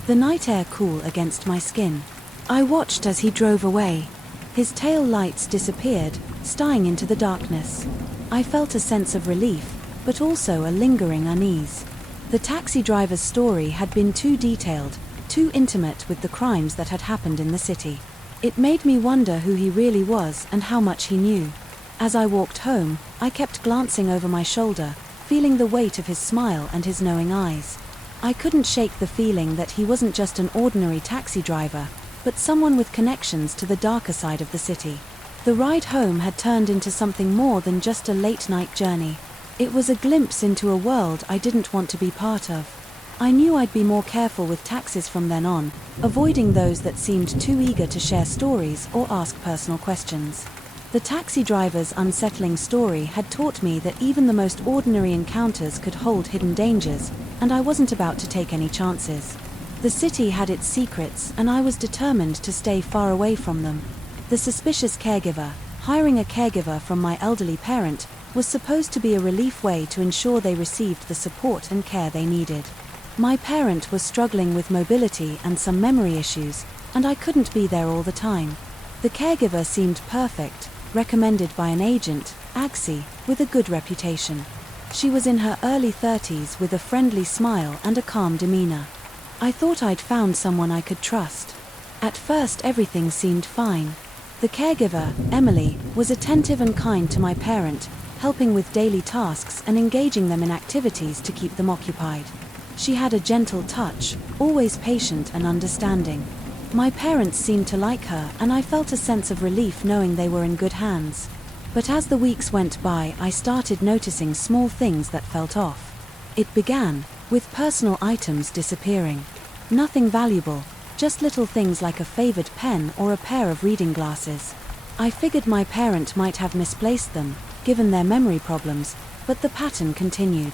the night air cool against my skin. I watched as he drove away. His tail lights disappeared, starring into the darkness. I felt a sense of relief, but also a lingering unease. The taxi driver's story had been too detailed, too intimate with the crimes that had happened in the city. It made me wonder who he really was and how much he knew. As I walked home, I kept glancing over my shoulder, feeling the weight of his smile and his knowing eyes. I couldn't shake the feeling that he wasn't just an ordinary taxi driver, but someone with connections to the darker side of the city. The ride home had turned into something more than just a late-night journey. It was a glimpse into a world I didn't want to be part of. I knew I'd be more careful with taxis from then on, avoiding those that seemed too eager to share stories or ask personal questions. The taxi driver's unsettling story had taught me that even the most ordinary encounters could hold hidden dangers, and I wasn't about to take any chances. The city had its secrets, and I was determined to stay far away from them. The suspicious caregiver, hiring a caregiver from my elderly parent, was supposed to be a relief way to ensure they received the support and care they needed. My parent was struggling with mobility and some memory issues, and I couldn't be there all the time. The caregiver seemed perfect, recommended by an agent, Agsi, with a good reputation. She was in her early 30s with a friendly smile and a calm demeanor. I thought I'd found someone I could trust. At first everything seemed fine. The caregiver, Emily, was attentive and kind to my parent, helping with daily tasks and engaging them in activities to keep them occupied. She had a gentle touch, always patient and understanding. My parents seemed to like her, and I felt a sense of relief knowing they were in good hands. But as the weeks went by, I started noticing small things that felt off. It began with personal items disappearing. Nothing valuable, just little things like a favored pen or a pair of reading glasses. I figured my parent might have misplaced them, given their memory problems, but the pattern continued.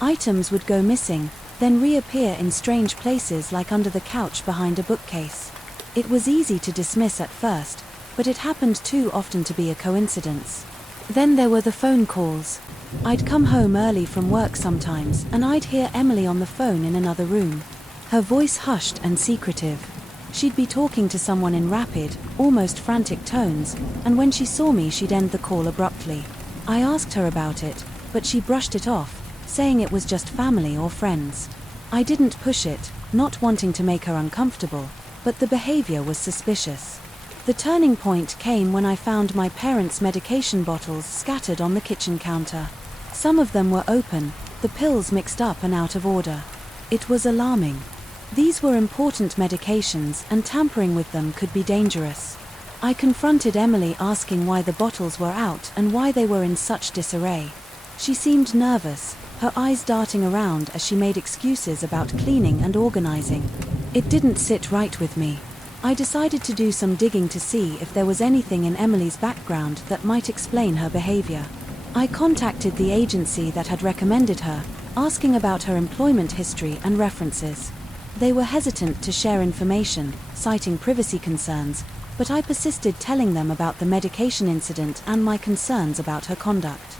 Items would go missing, then reappear in strange places like under the couch behind a bookcase. It was easy to dismiss at first, but it happened too often to be a coincidence. Then there were the phone calls. I'd come home early from work sometimes, and I'd hear Emily on the phone in another room. Her voice hushed and secretive. She'd be talking to someone in rapid, almost frantic tones, and when she saw me she'd end the call abruptly. I asked her about it, but she brushed it off, saying it was just family or friends. I didn't push it, not wanting to make her uncomfortable, but the behavior was suspicious. The turning point came when I found my parents' medication bottles scattered on the kitchen counter. Some of them were open, the pills mixed up and out of order. It was alarming. These were important medications, and tampering with them could be dangerous. I confronted Emily, asking why the bottles were out and why they were in such disarray. She seemed nervous, her eyes darting around as she made excuses about cleaning and organizing. It didn't sit right with me. I decided to do some digging to see if there was anything in Emily's background that might explain her behavior. I contacted the agency that had recommended her, asking about her employment history and references. They were hesitant to share information, citing privacy concerns, but I persisted, telling them about the medication incident and my concerns about her conduct.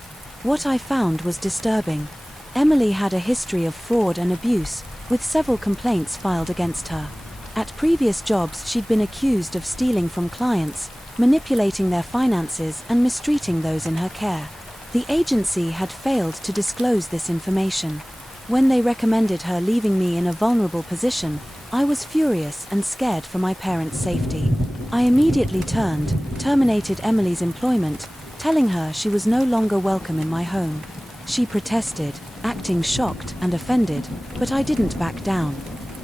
What I found was disturbing. Emily had a history of fraud and abuse, with several complaints filed against her. At previous jobs she'd been accused of stealing from clients, manipulating their finances and mistreating those in her care. The agency had failed to disclose this information. When they recommended her, leaving me in a vulnerable position, I was furious and scared for my parents' safety. I immediately terminated Emily's employment, telling her she was no longer welcome in my home. She protested, acting shocked and offended, but I didn't back down.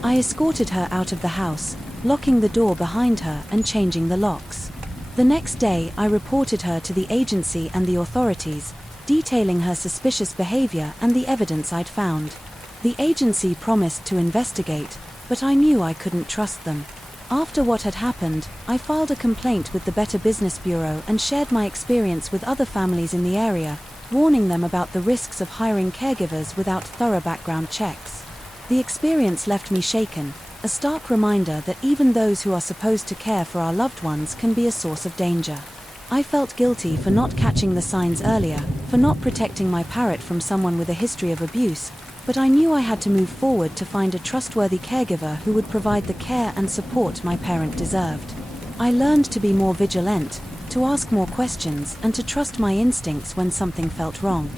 I escorted her out of the house, locking the door behind her and changing the locks. The next day I reported her to the agency and the authorities, detailing her suspicious behavior and the evidence I'd found. The agency promised to investigate, but I knew I couldn't trust them. After what had happened, I filed a complaint with the Better Business Bureau and shared my experience with other families in the area, warning them about the risks of hiring caregivers without thorough background checks. The experience left me shaken, a stark reminder that even those who are supposed to care for our loved ones can be a source of danger. I felt guilty for not catching the signs earlier, for not protecting my parrot from someone with a history of abuse, but I knew I had to move forward to find a trustworthy caregiver who would provide the care and support my parent deserved. I learned to be more vigilant, to ask more questions, and to trust my instincts when something felt wrong.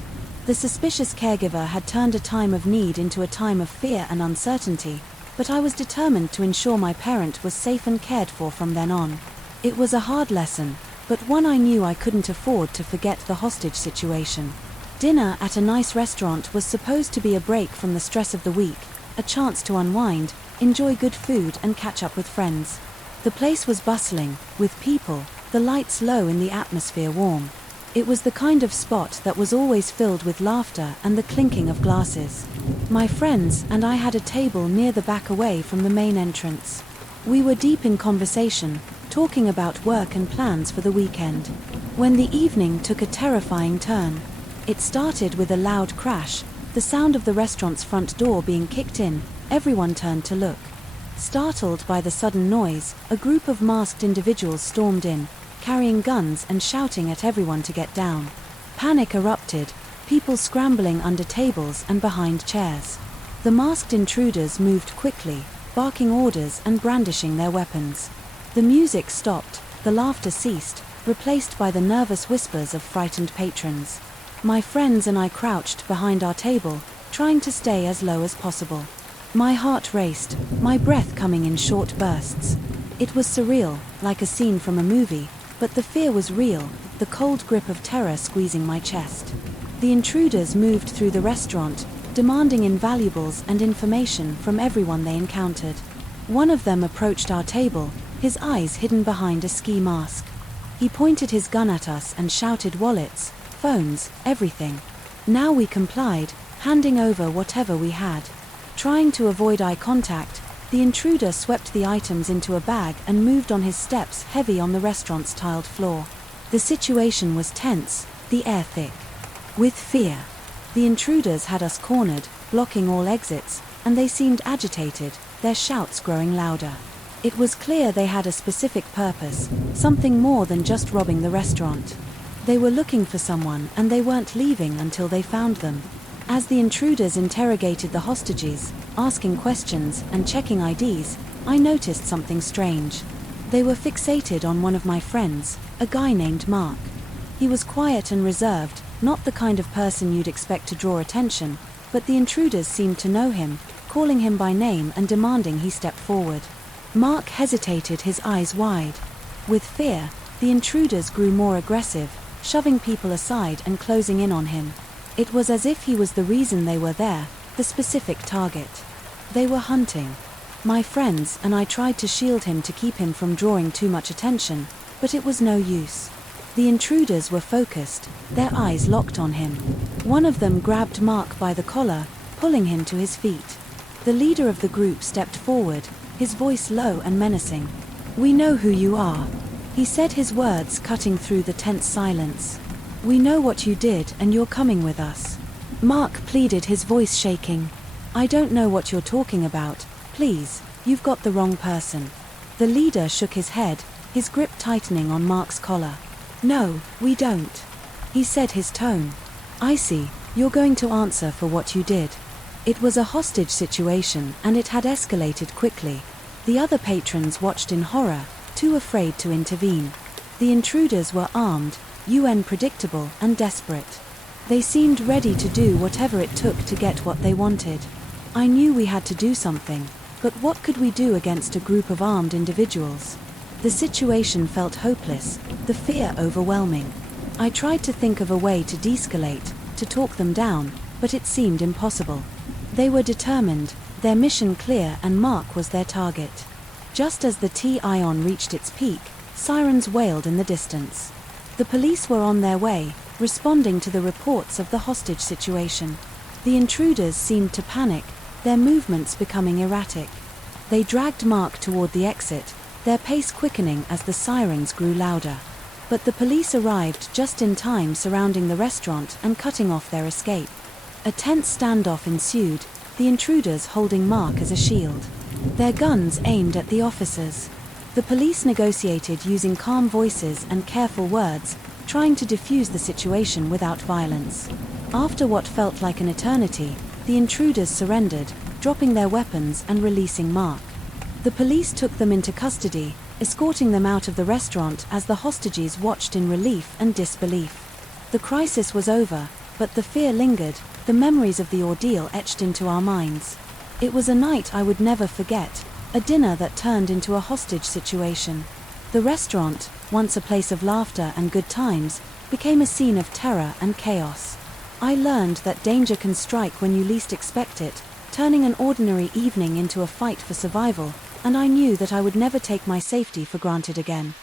The suspicious caregiver had turned a time of need into a time of fear and uncertainty, but I was determined to ensure my parent was safe and cared for from then on. It was a hard lesson, but one I knew I couldn't afford to forget. The hostage situation. Dinner at a nice restaurant was supposed to be a break from the stress of the week, a chance to unwind, enjoy good food and catch up with friends. The place was bustling, with people, the lights low and the atmosphere warm. It was the kind of spot that was always filled with laughter and the clinking of glasses. My friends and I had a table near the back away from the main entrance. We were deep in conversation, talking about work and plans for the weekend, when the evening took a terrifying turn. It started with a loud crash, the sound of the restaurant's front door being kicked in. Everyone turned to look. Startled by the sudden noise, a group of masked individuals stormed in, carrying guns and shouting at everyone to get down. Panic erupted, people scrambling under tables and behind chairs. The masked intruders moved quickly, barking orders and brandishing their weapons. The music stopped, the laughter ceased, replaced by the nervous whispers of frightened patrons. My friends and I crouched behind our table, trying to stay as low as possible. My heart raced, my breath coming in short bursts. It was surreal, like a scene from a movie, but the fear was real, the cold grip of terror squeezing my chest. The intruders moved through the restaurant, demanding invaluables and information from everyone they encountered. One of them approached our table, his eyes hidden behind a ski mask. He pointed his gun at us and shouted wallets, phones, everything. Now we complied, handing over whatever we had. Trying to avoid eye contact, the intruder swept the items into a bag and moved on his steps, heavy on the restaurant's tiled floor. The situation was tense, the air thick with fear. The intruders had us cornered, blocking all exits, and they seemed agitated, their shouts growing louder. It was clear they had a specific purpose, something more than just robbing the restaurant. They were looking for someone, and they weren't leaving until they found them. As the intruders interrogated the hostages, asking questions and checking IDs, I noticed something strange. They were fixated on one of my friends, a guy named Mark. He was quiet and reserved, not the kind of person you'd expect to draw attention, but the intruders seemed to know him, calling him by name and demanding he step forward. Mark hesitated, his eyes wide. With fear, the intruders grew more aggressive, shoving people aside and closing in on him. It was as if he was the reason they were there, the specific target. They were hunting my friends, and I tried to shield him to keep him from drawing too much attention, but it was no use. The intruders were focused, their eyes locked on him. One of them grabbed Mark by the collar, pulling him to his feet. The leader of the group stepped forward, his voice low and menacing. "We know who you are," he said, his words cutting through the tense silence. "We know what you did, and you're coming with us." Mark pleaded, his voice shaking. "I don't know what you're talking about. Please, you've got the wrong person." The leader shook his head, his grip tightening on Mark's collar. "No, we don't," he said, his tone. "I see, you're going to answer for what you did." It was a hostage situation, and it had escalated quickly. The other patrons watched in horror, too afraid to intervene. The intruders were armed, unpredictable, and desperate. They seemed ready to do whatever it took to get what they wanted. I knew we had to do something, but what could we do against a group of armed individuals? The situation felt hopeless, the fear overwhelming. I tried to think of a way to de-escalate, to talk them down, but it seemed impossible. They were determined, their mission clear, and Mark was their target. Just as the T-ion reached its peak, sirens wailed in the distance. The police were on their way, responding to the reports of the hostage situation. The intruders seemed to panic, their movements becoming erratic. They dragged Mark toward the exit, their pace quickening as the sirens grew louder. But the police arrived just in time, surrounding the restaurant and cutting off their escape. A tense standoff ensued, the intruders holding Mark as a shield. Their guns aimed at the officers. The police negotiated using calm voices and careful words, trying to defuse the situation without violence. After what felt like an eternity, the intruders surrendered, dropping their weapons and releasing Mark. The police took them into custody, escorting them out of the restaurant as the hostages watched in relief and disbelief. The crisis was over, but the fear lingered, the memories of the ordeal etched into our minds. It was a night I would never forget, a dinner that turned into a hostage situation. The restaurant, once a place of laughter and good times, became a scene of terror and chaos. I learned that danger can strike when you least expect it, turning an ordinary evening into a fight for survival, and I knew that I would never take my safety for granted again.